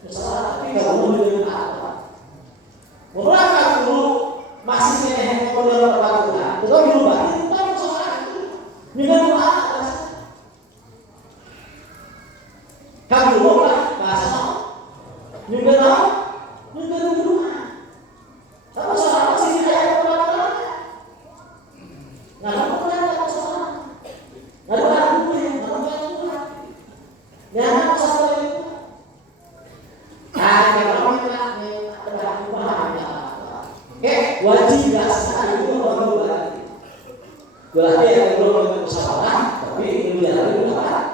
Usaha, tapi kamu boleh apa? Mulai kamu dulu masih nenek model perbankan. Betul dulu berarti bukan soal itu. Minta doa atas. Kamu boleh bahasa. Minta doa. Minta doa. Apa soal masih kayak perbankan? Nggak ada soal. Nggak ada gue. Jangan soal itu. Wajib sekali itu orang berarti yang belum usahakan tapi ini yang lain bukan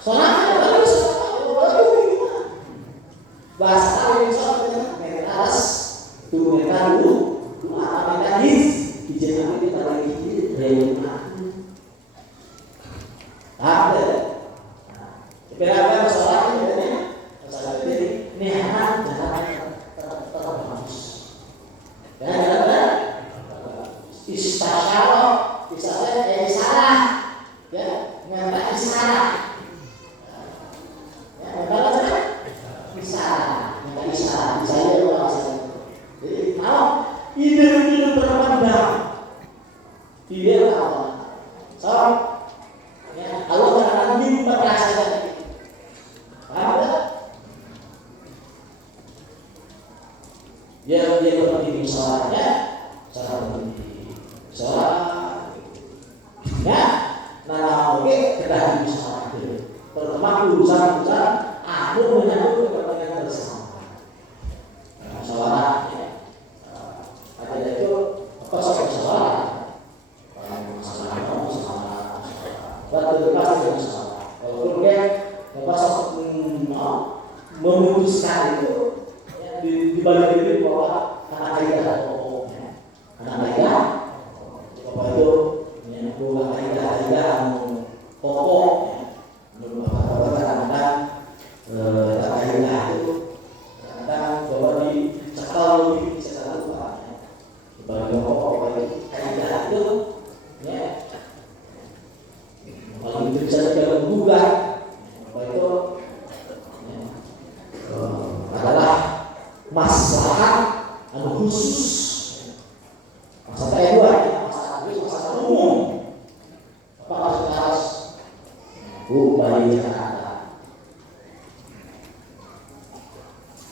soalnya harus bahasa Indonesia metas tu metas dulu apa metas dijelaskan kita lagi dari ada berapa soalnya masalah ini hanya istisyarah, istisyarah, ya, mengenai istisyarah, ya, mengenai istisyarah, mengenai istisyarah, misalnya orang. Jadi kalau ide-ide berkembang, ide apa? So, ya, kalau orang ingin merasa ada, ya dia seperti misalnya, cara soal ya, nah oke kita bisa terutama urusan-urusan aku menyangkut kepentingan bersama. Soal ya, ada itu apa soal masalah betul pasti masalah. Kalau kemudian apa memutuskan itu ya, di balik itu bahwa anak kita anak mereka bapak itu bukan tidak pokok menurut bapak kadang-kadang itu kadang bapak dicekal lupa sebagai pokok itu kaidah itu ya kalau itu bisa juga mengubah bapak itu adalah masalah khusus. Masalah kedua, masalah umum. Apa harus upaya Jakarta?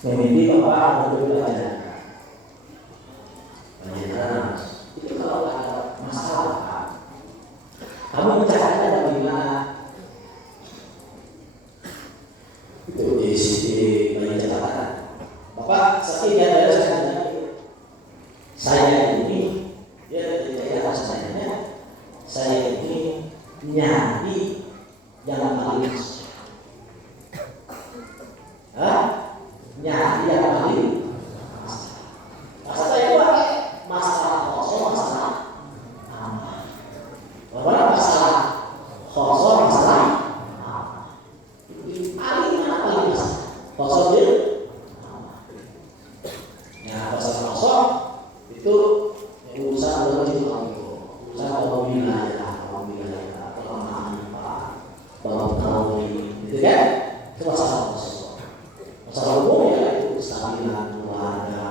Memilih apa untuk belajar? Belajar itu kalau ada masalah, kamu mencari bagaimana? Itu di belajar Jakarta. Bapak sekian dari saya ini. Saya ini nyari yang paling nyari yang paling masalah itu apa? Masalah kosong, masalah apa? Masalah kosong, masalah paling kosong dia. Ya pasal kosong itu urusan dalam jiwa itu, urusan dalam wilayah, kelemahan bapak tahu ini, gitu kan? Itu masalah kosong. Masalah umum ya itu stabilitas keluarga,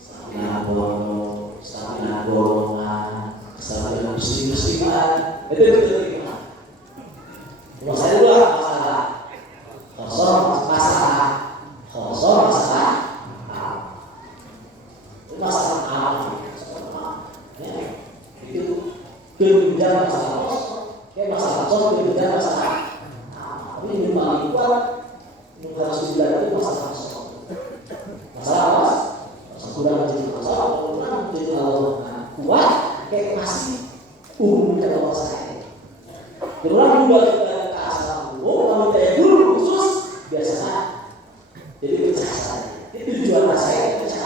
stabilitas bono, stabilitas golongan, stabilitas muslim-musliman, itu betul. Masalah dua masalah kosong masalah itu masalah ya itu kemudian masalah kosong kayak masalah kosong kemudian masalah tapi yang paling kuat yang harus dibelajar itu masalah kosong masalah apa? Sudah menjadi kosong kurang menjadi kalau kuat kayak masih umumnya kalau saya kurang juga kalau kayak guru khusus biasanya jadi pecah saya itu tujuan saya pecah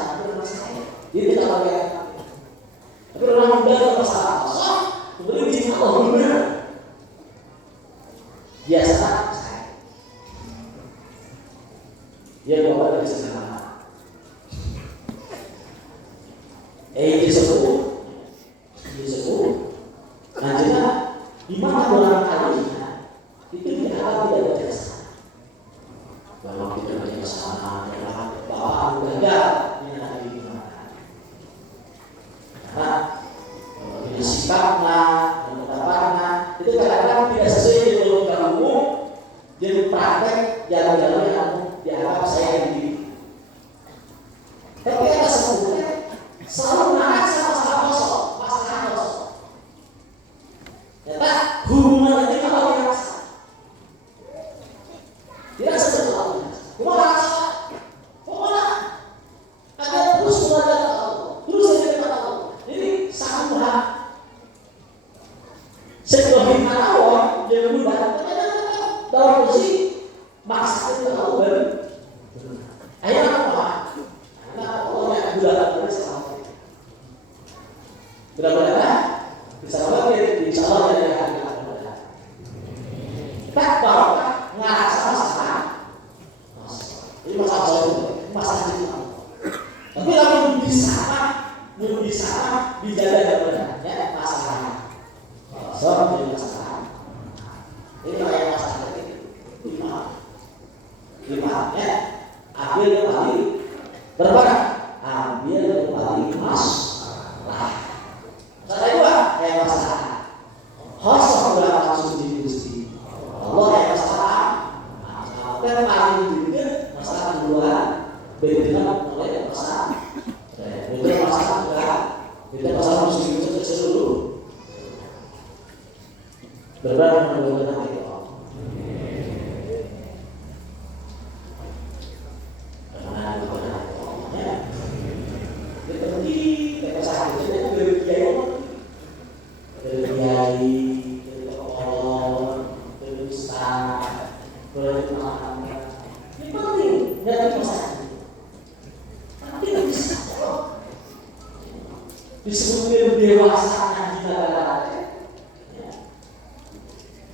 saya itu kalau kayak tapi orang muda masalah kosong kemudian jadi kalau benar biasa saya ya bapak dari sana disebut nantinya di mana orang kali itu tidak berjasa. Kalau tidak berjasa, bahwa gagal ini nanti gimana? Karena ini sifatnya, pendapatnya itu kadang-kadang tidak sesuai dengan logika umum, jadi praktek jalan-jalan yang dianggap saya yang diri. Tapi ada sebutnya selalu menarik masalah kosong. Ternyata hubungan itu kalau dirasa tidak sesuatu. Cuma rasa, pokoknya ada terus belajar terus kita tahu. Jadi sama sebagai awal yang mudah dalam posisi maksa itu tahu baru. Ayo apa? Nah, pokoknya bulan terus sama. Mudah-mudahan bisa lagi insya Allah dari hari tak baru ngerasa masalah ini masalah itu masalah itu tapi kalau belum bisa dijaga dengan ya masalah jadi masalah ini kayak masalah lima ya ambil yang paling berapa ambil yang paling masalah masalah dua kayak masalah kosong berapa langsung di Gusti Allah kayak masalah dan paling juga masalah kedua beda oleh masalah beda masalah enggak beda masalah muslim itu seluruh berbeda dengan itu disebutkan dewasa kita ada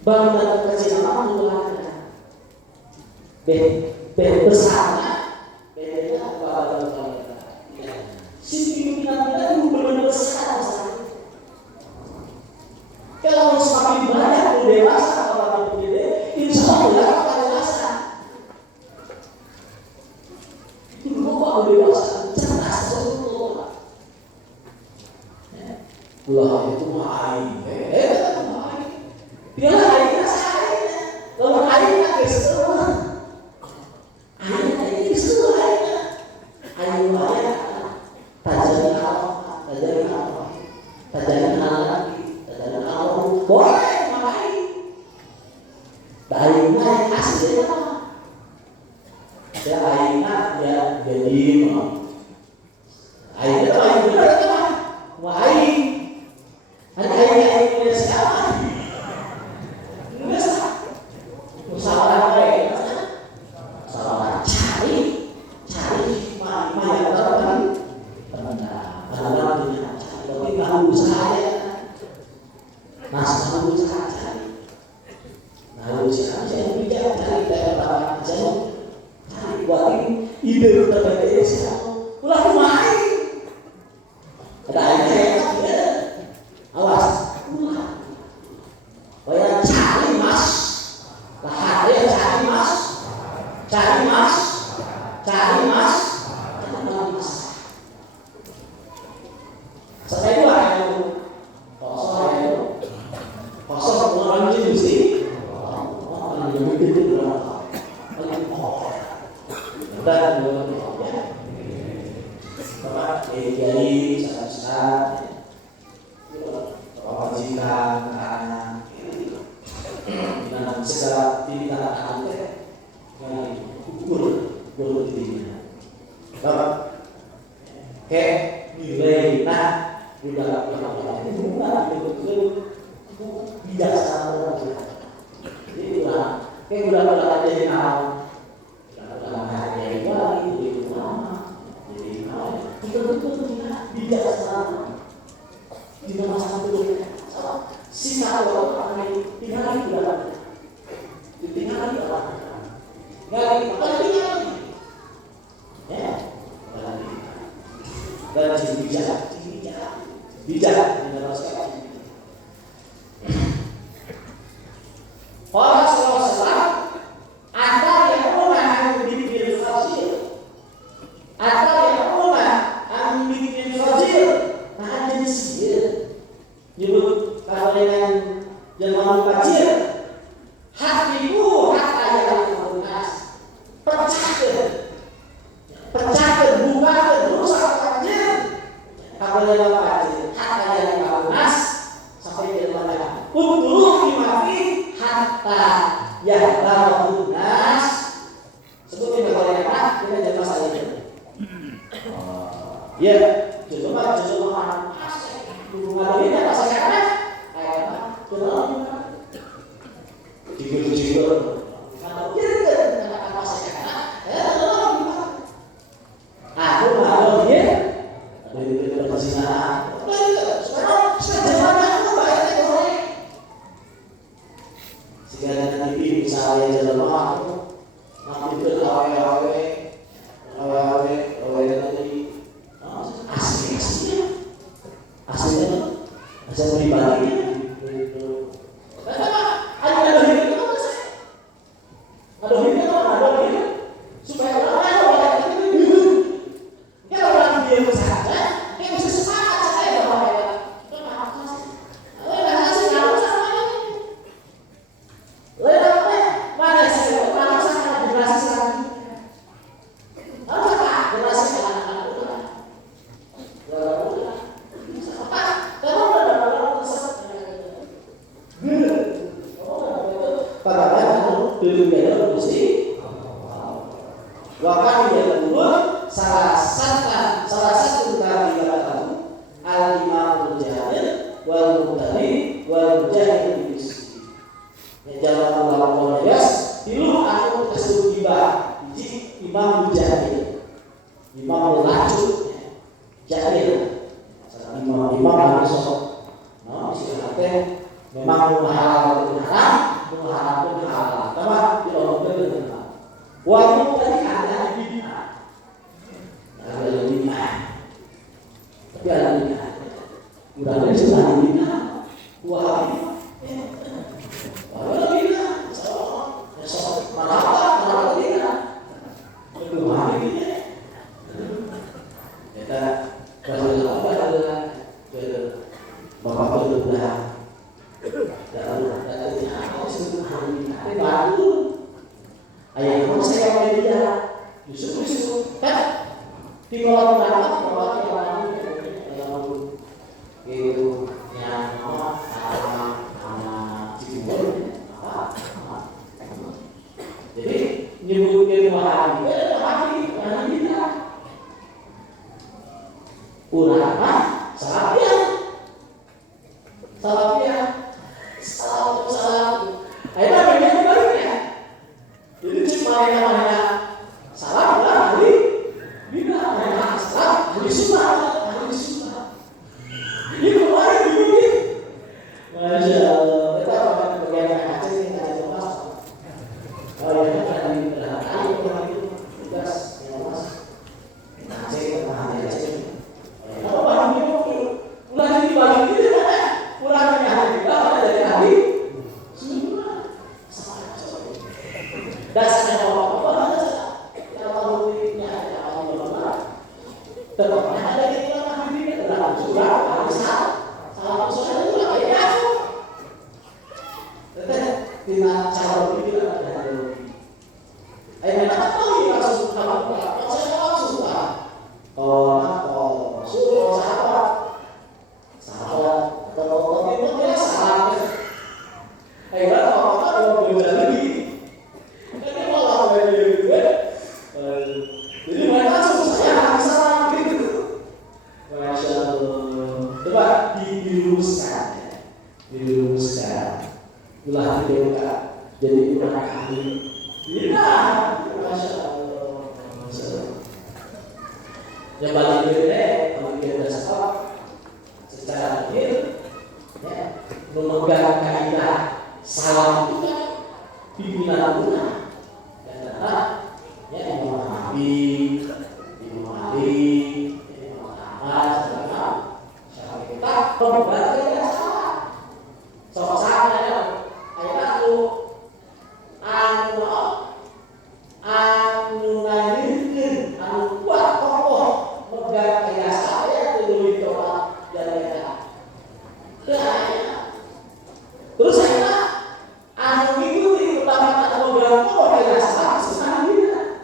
baru datang kecil apa mulanya bersama bedanya apa si pimpinan kita itu benar-benar besar kalau semakin banyak dewasa orang gede insya Allah akan dewasa itu kok dewasa cerdas ulah itu main, dia airnya saya, kalau airnya keseluruhan, airnya tajam kalau boleh main, airnya asli apa? Ada airnya ya jadi airnya paling benar apa? Main. Ada siapa? Enggak salah salah cari mana yang terbaik tapi nggak usaha ya nggak usaha cari saya bijak cari daerah aja Buat ide terbaik siapa? Ulah main. Ada aja awas. Bayar cari mas. Lah dia cari mas. Cari mas. Cari mas. Sampai dua itu. Kosong orang itu sih. Orang yang itu berapa? Dan Bapak Kiai saat wajiban anak dan segala tindakan anak yang ukur dirinya. Bapak nilai di dalam itu bukan betul bijaksana. Jadi udah jadi hal. Betul-betul bijaksana. Tidak masalah betul. Sisa orang lain tinggal di dalam. Tinggal di dalam. Tinggal. Ya. Dan bijak dalam sekali. Orang salah ada yang orang bikin fazil, ada yang orang bikin fazil, ada yang sihir. Nyebut kalau dengan zaman fazil, hatimu hak ayat lunas, pecahkan, bukakan rusak fazil. Kalau dengan fazil, hak ayat lunas sampai ke mana? Untuk dimati hatta ya lunas. Sebut ini kalau yang kita jelas saja. Ya, coba hubungan ini apa saja? Ayat jujur. Kalau kita apa saja? Aku malu dia. Dari perzinaan. Sekarang aku bayar boleh. Segala nanti misalnya jalan aku, nanti berawe nanti aslinya asal pribadi. Ada supaya orang dia saja, dia bisa sepakat saya bahwa salah satu dari kata al-imamul jahil wal mubtadi wal jahil bismi. Jalan Allah yes, tilu aku tersebut tiba di imam jahil, imam lacut jahil. Imam harus istilahnya memang menghalal haram, mengharam halal. Karena diomongkan walaupun tadi ada bid'ah. Ada bid'ah. Tapi ada bid'ah. Udah ada bid'ah. Wah. Ada bid'ah. Mana bid'ah? Belum ada bid'ah. Kita kalau ada Bapak betul-betul baru ayah kamu saya mau dia justru kan di kolam renang itu yang Cibubur jadi nyebutkan wahai kita urang salam. Akhirnya bagian baliknya. Jadi cuma yang namanya salam lah ahli bid'ah, namanya salam ahli sunnah. Ini kemarin begini. Masya Allah. Kita akan bagian Aceh ini Aceh Lepas. Oh ya, kan di belakang itu. Terpaksa ada yang bilang ini adalah curang, salah usaha itu lah ya. Tetapi dengan cara berpikir ada logika. Ayo nak tahu ya langsung apa? Saya langsung suka. Suruh sahabat, atau itu dia salah. Ayo kalau belajar lagi, kan malah belajar juga. Jadi mereka langsung saya salah gitu. Masya Allah. Coba diluluskan. Ulah kita jadi orang ahli. Iya, Masya Allah. Yang paling kalau kita dasar secara akhir, memegang kaidah salam itu kan pimpinan guna dan Imam Habib, Imam Ali, Imam Ahmad, siapa kita pembaca yang salah. Soalnya ayat itu anu nangin anu kuat kokoh megang kaya saya dulu itu jalan terus saya anu mengikuti pendapat megang kokoh kaya saya sebenarnya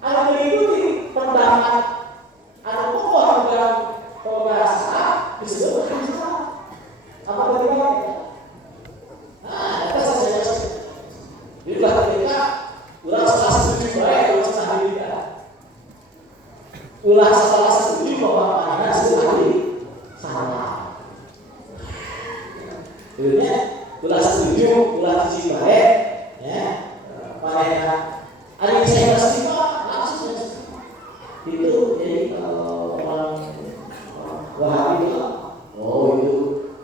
anu mengikuti pendapat anu kokoh megang kokoh kaya saya disebut apa bagaimana? Itu saya itulah ketika ulah salah setuju baik kalau sahih tidak. Ulah salah setuju bahwa mana sahih salah. Intinya ulah setuju, ulah sisi baik, ya. Mana ada yang saya istimewa langsung itu jadi kalau orang Wahabi itu itu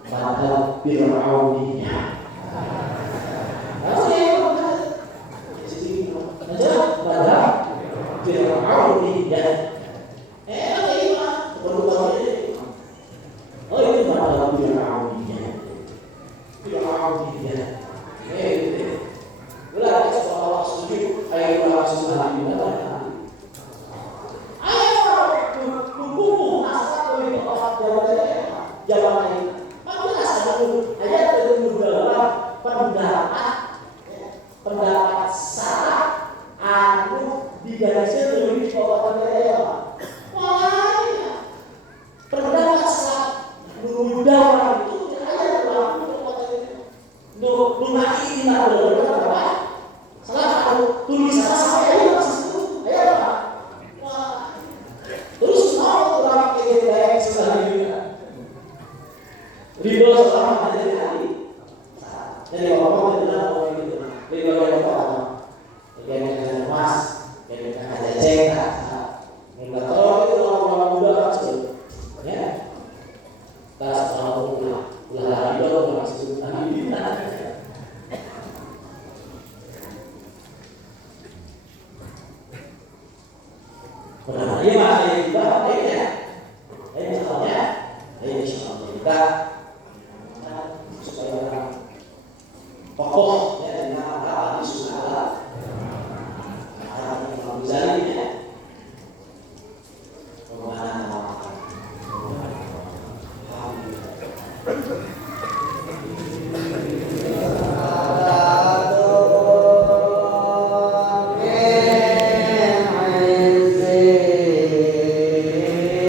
pada Fir'auniyah. Pendapat salah anu digariskan lebih bawah dari pendapat salah mudah itu ada dalam rumah ini salah satu tulisan saya terus mau orang yang selanjutnya ridho sama ada hari jadi bapak bilang ridho yang apa yang mas yang ada cek nggak tahu itu orang muda kecil ya tas orang ulah ridho maksud tadi Ini masih juga, ya. Ini misalnya, ini misalnya kita